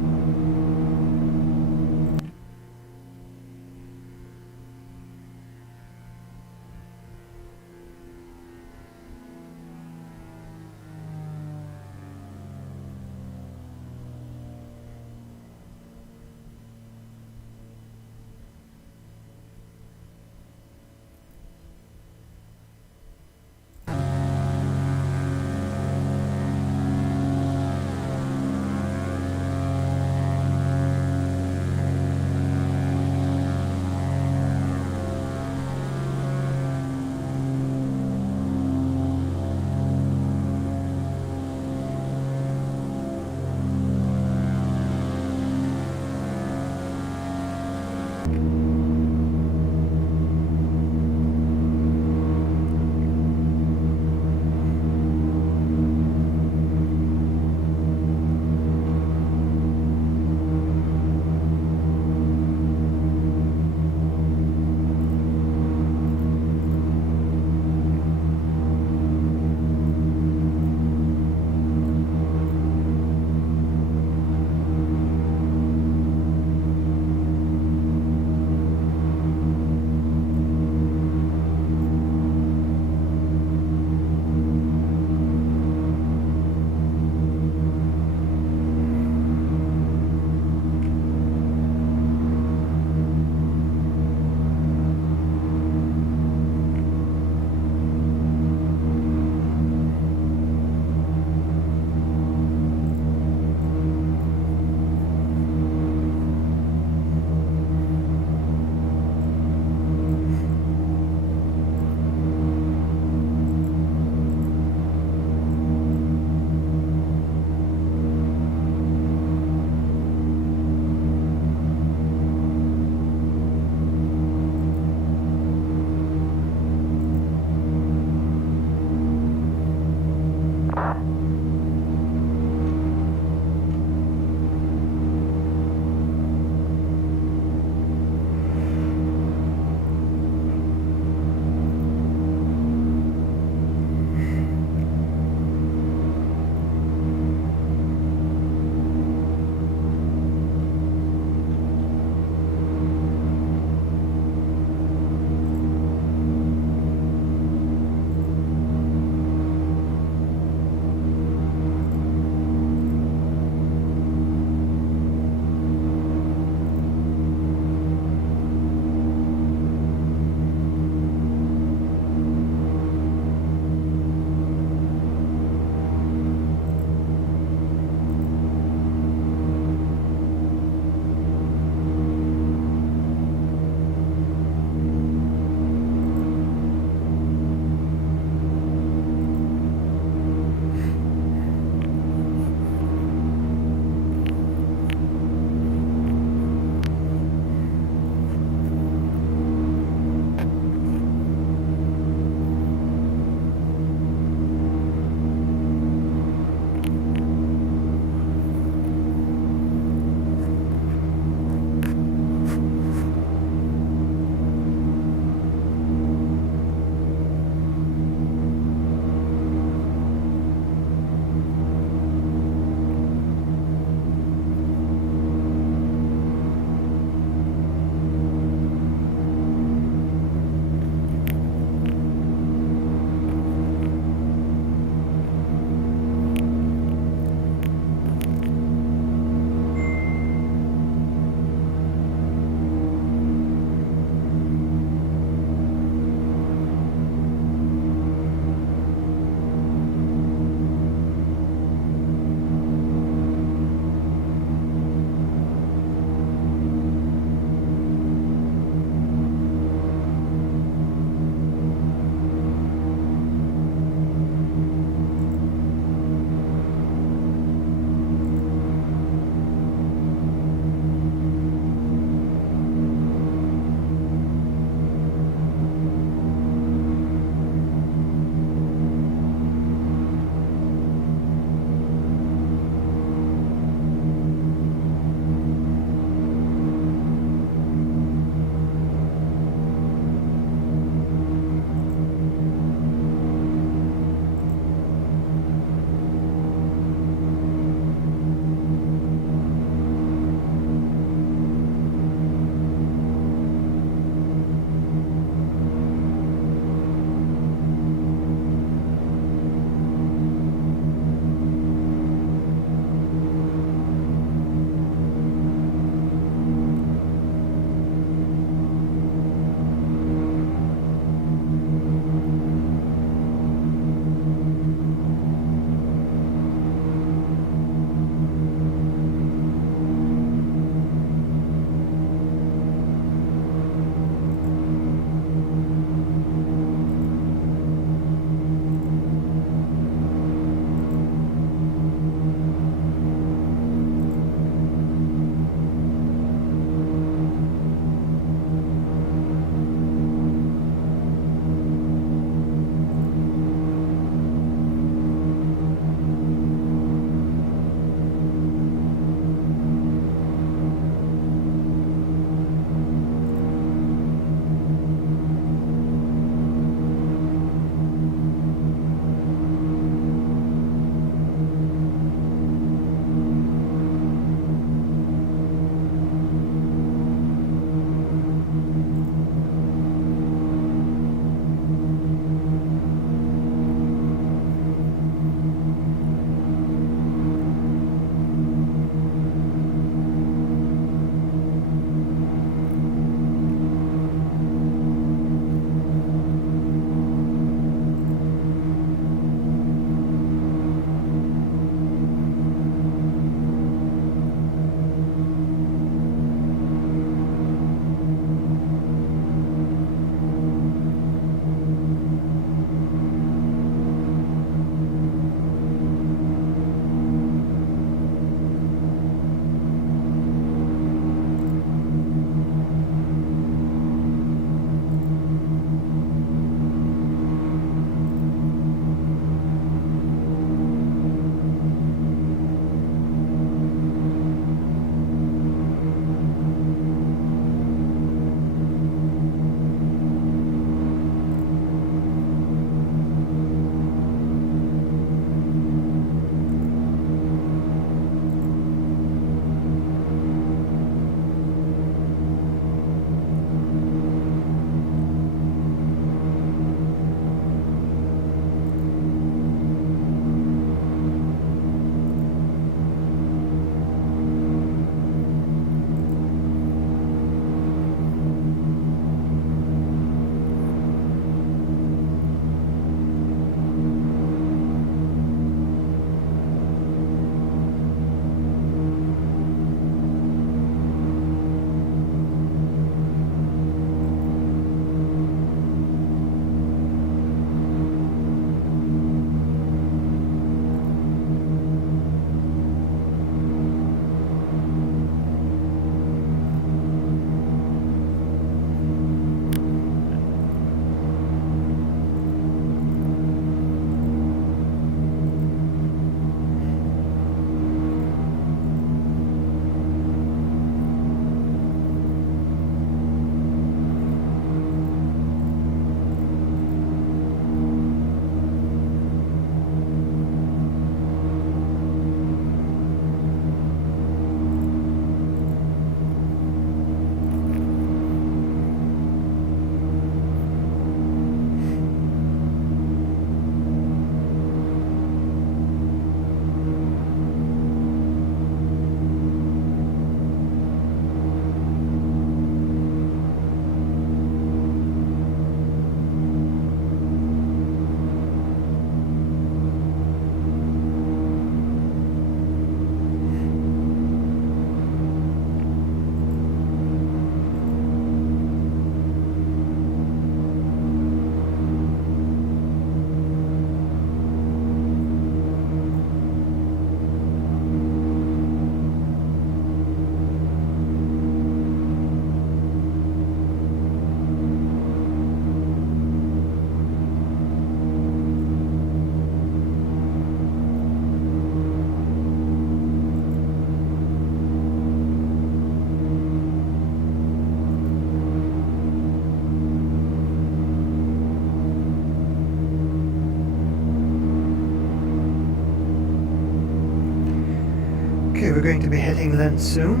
we're going to be hitting land soon.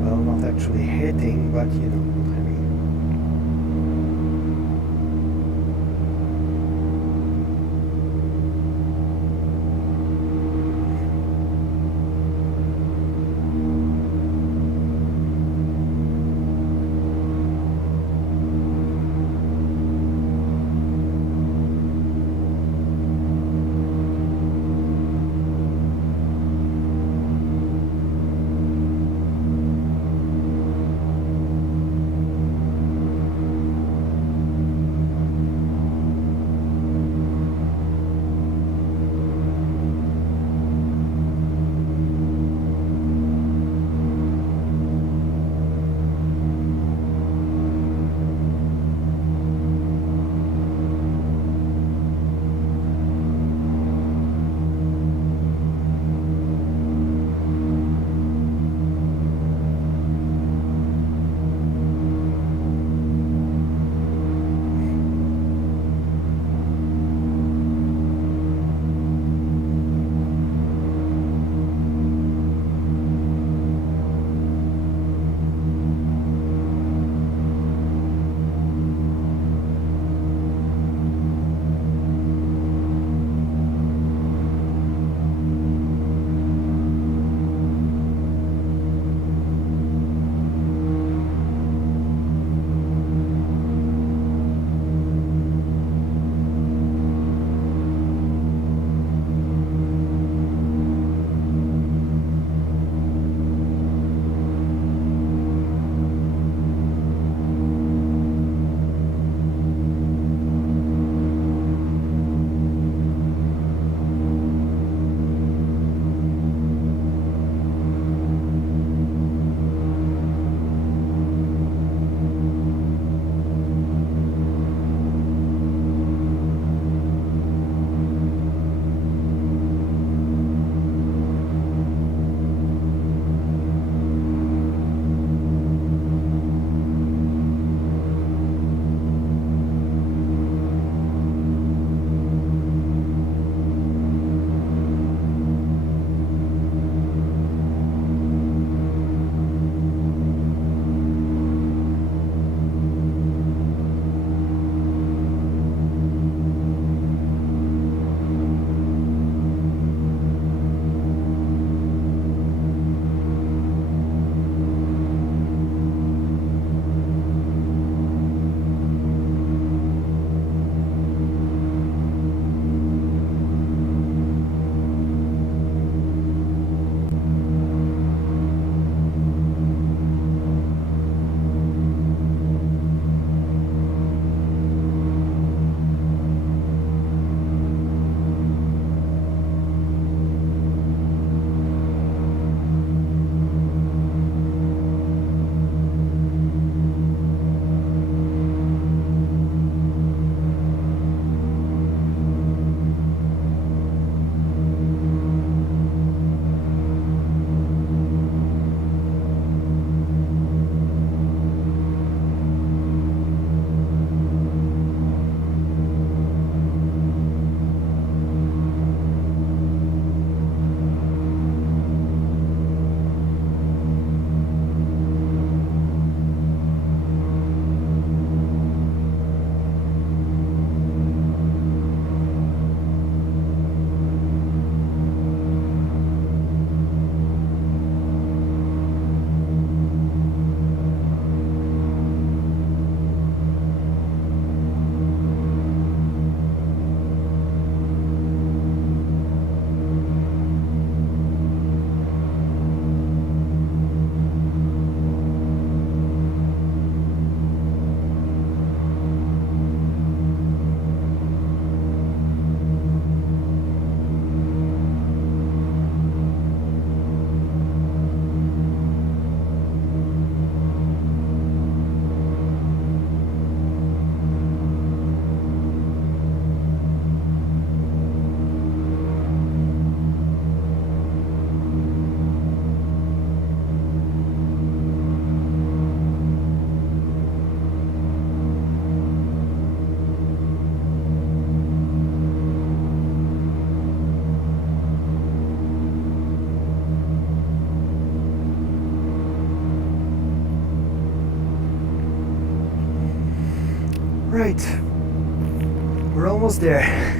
Well, not actually hitting, but you know, I mean. Right. We're almost there.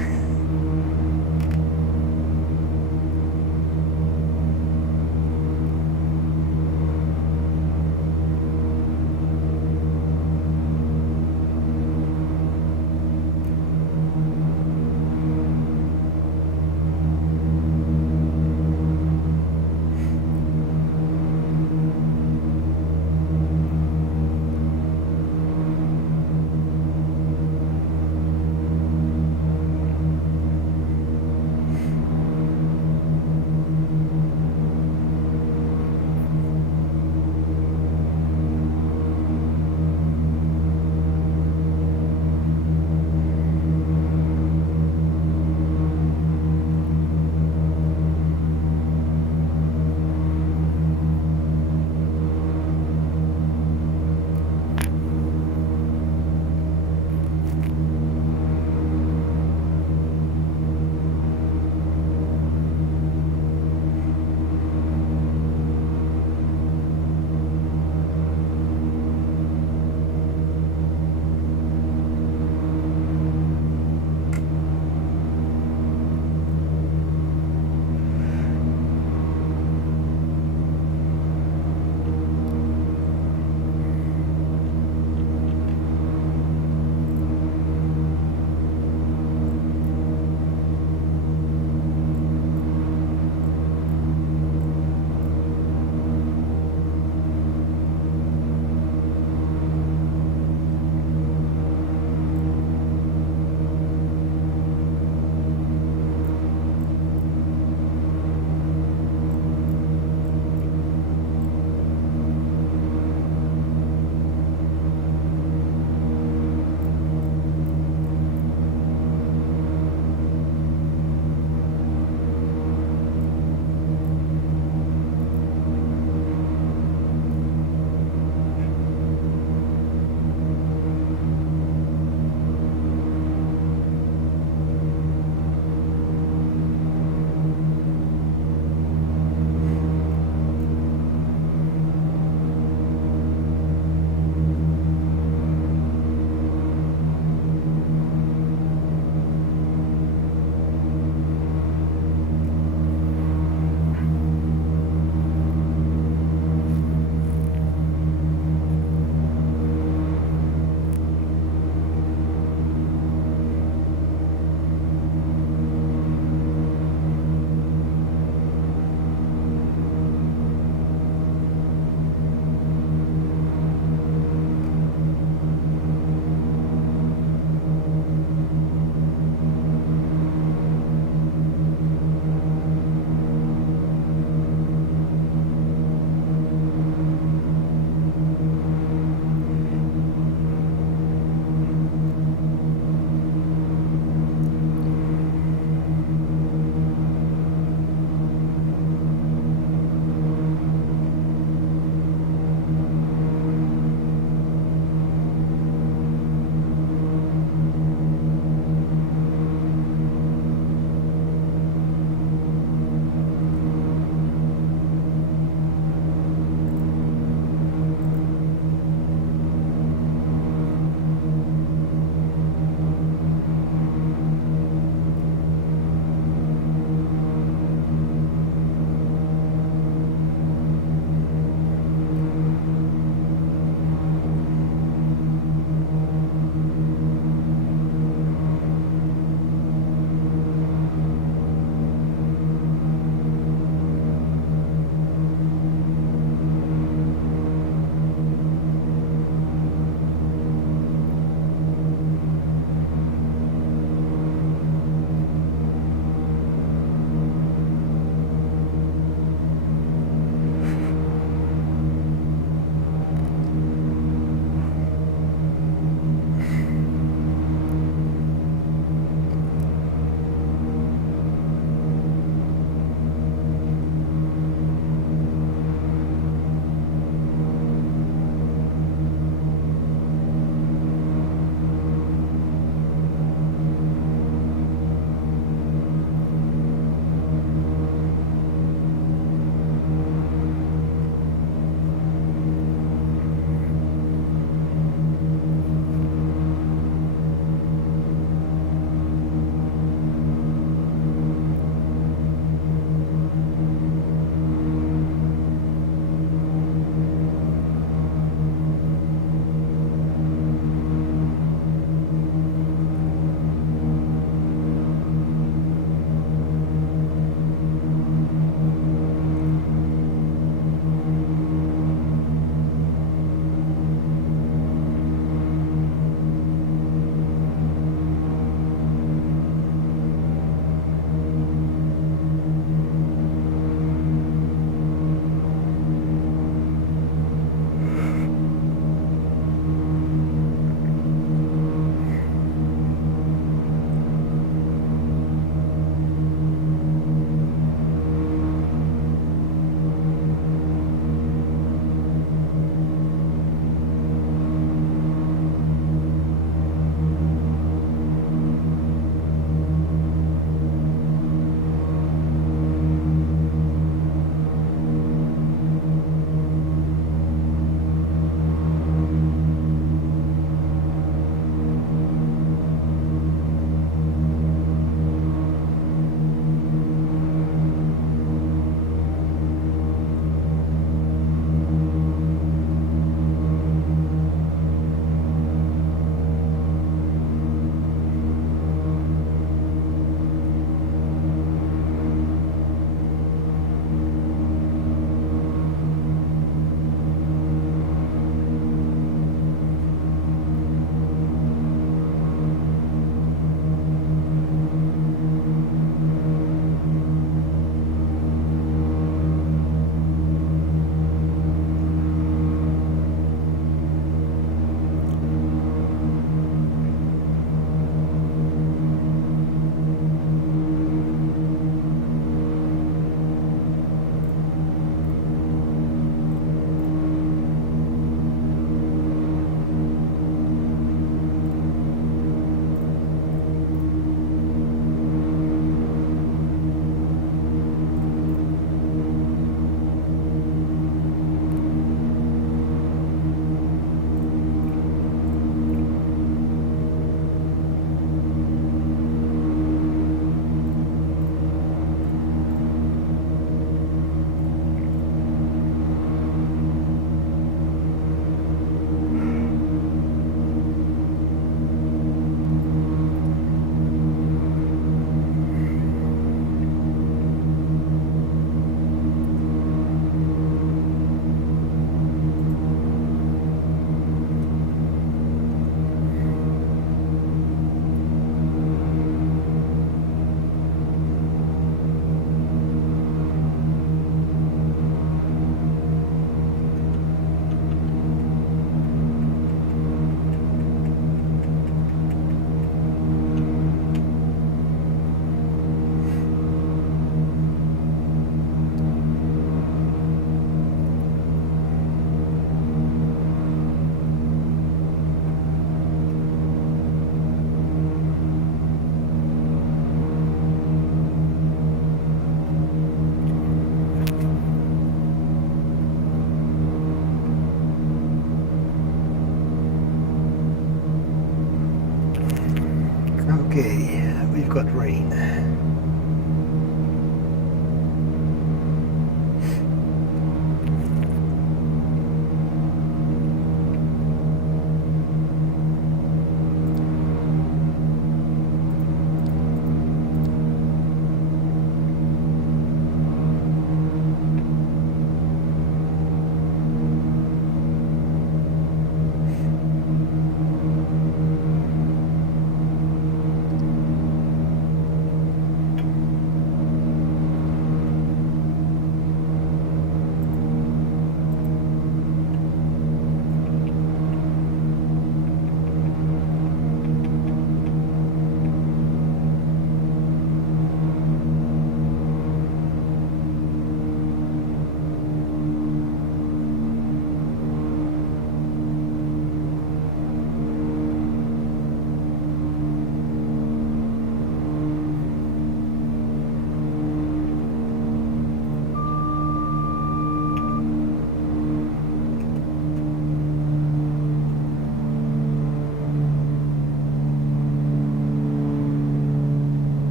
Okay, we've got rain.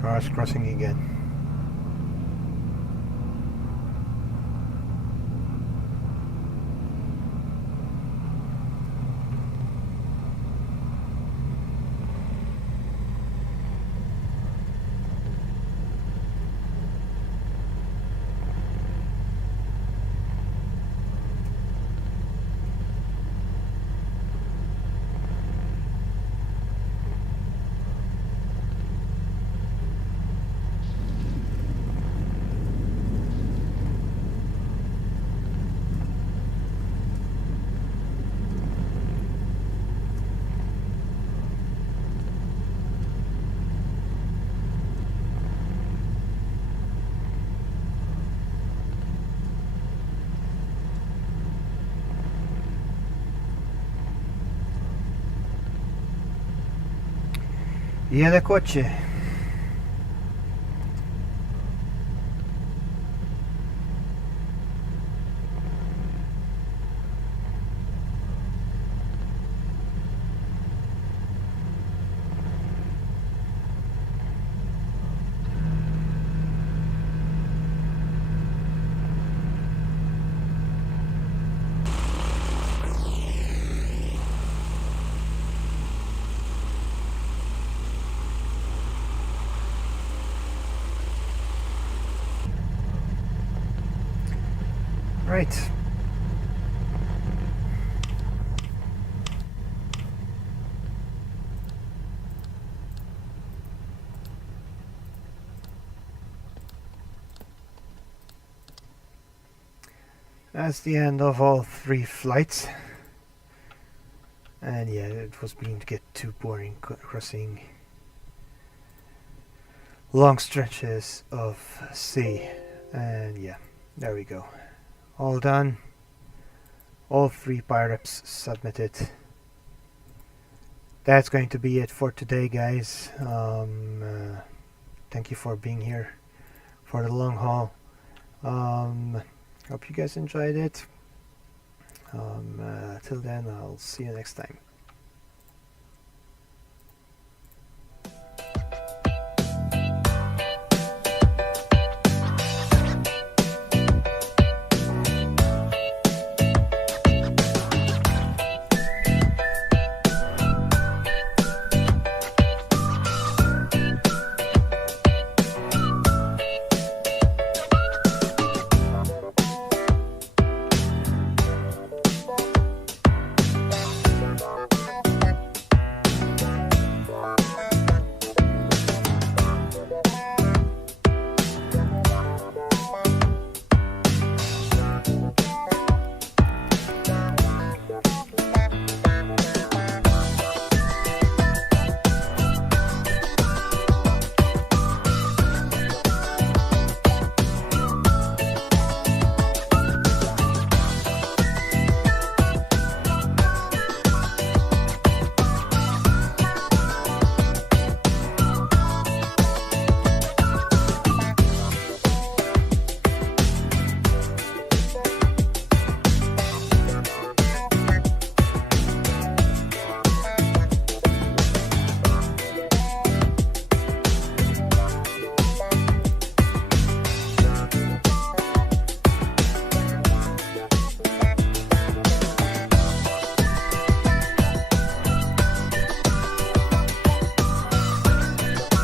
Cars crossing again. Via del coche. Right. That's the end of all 3 flights. And yeah, it was beginning to get too boring crossing long stretches of sea. And yeah, there we go. All done. All 3 PIREPs submitted. That's going to be it for today, guys. Thank you for being here for the long haul. Hope you guys enjoyed it. Till then, I'll see you next time.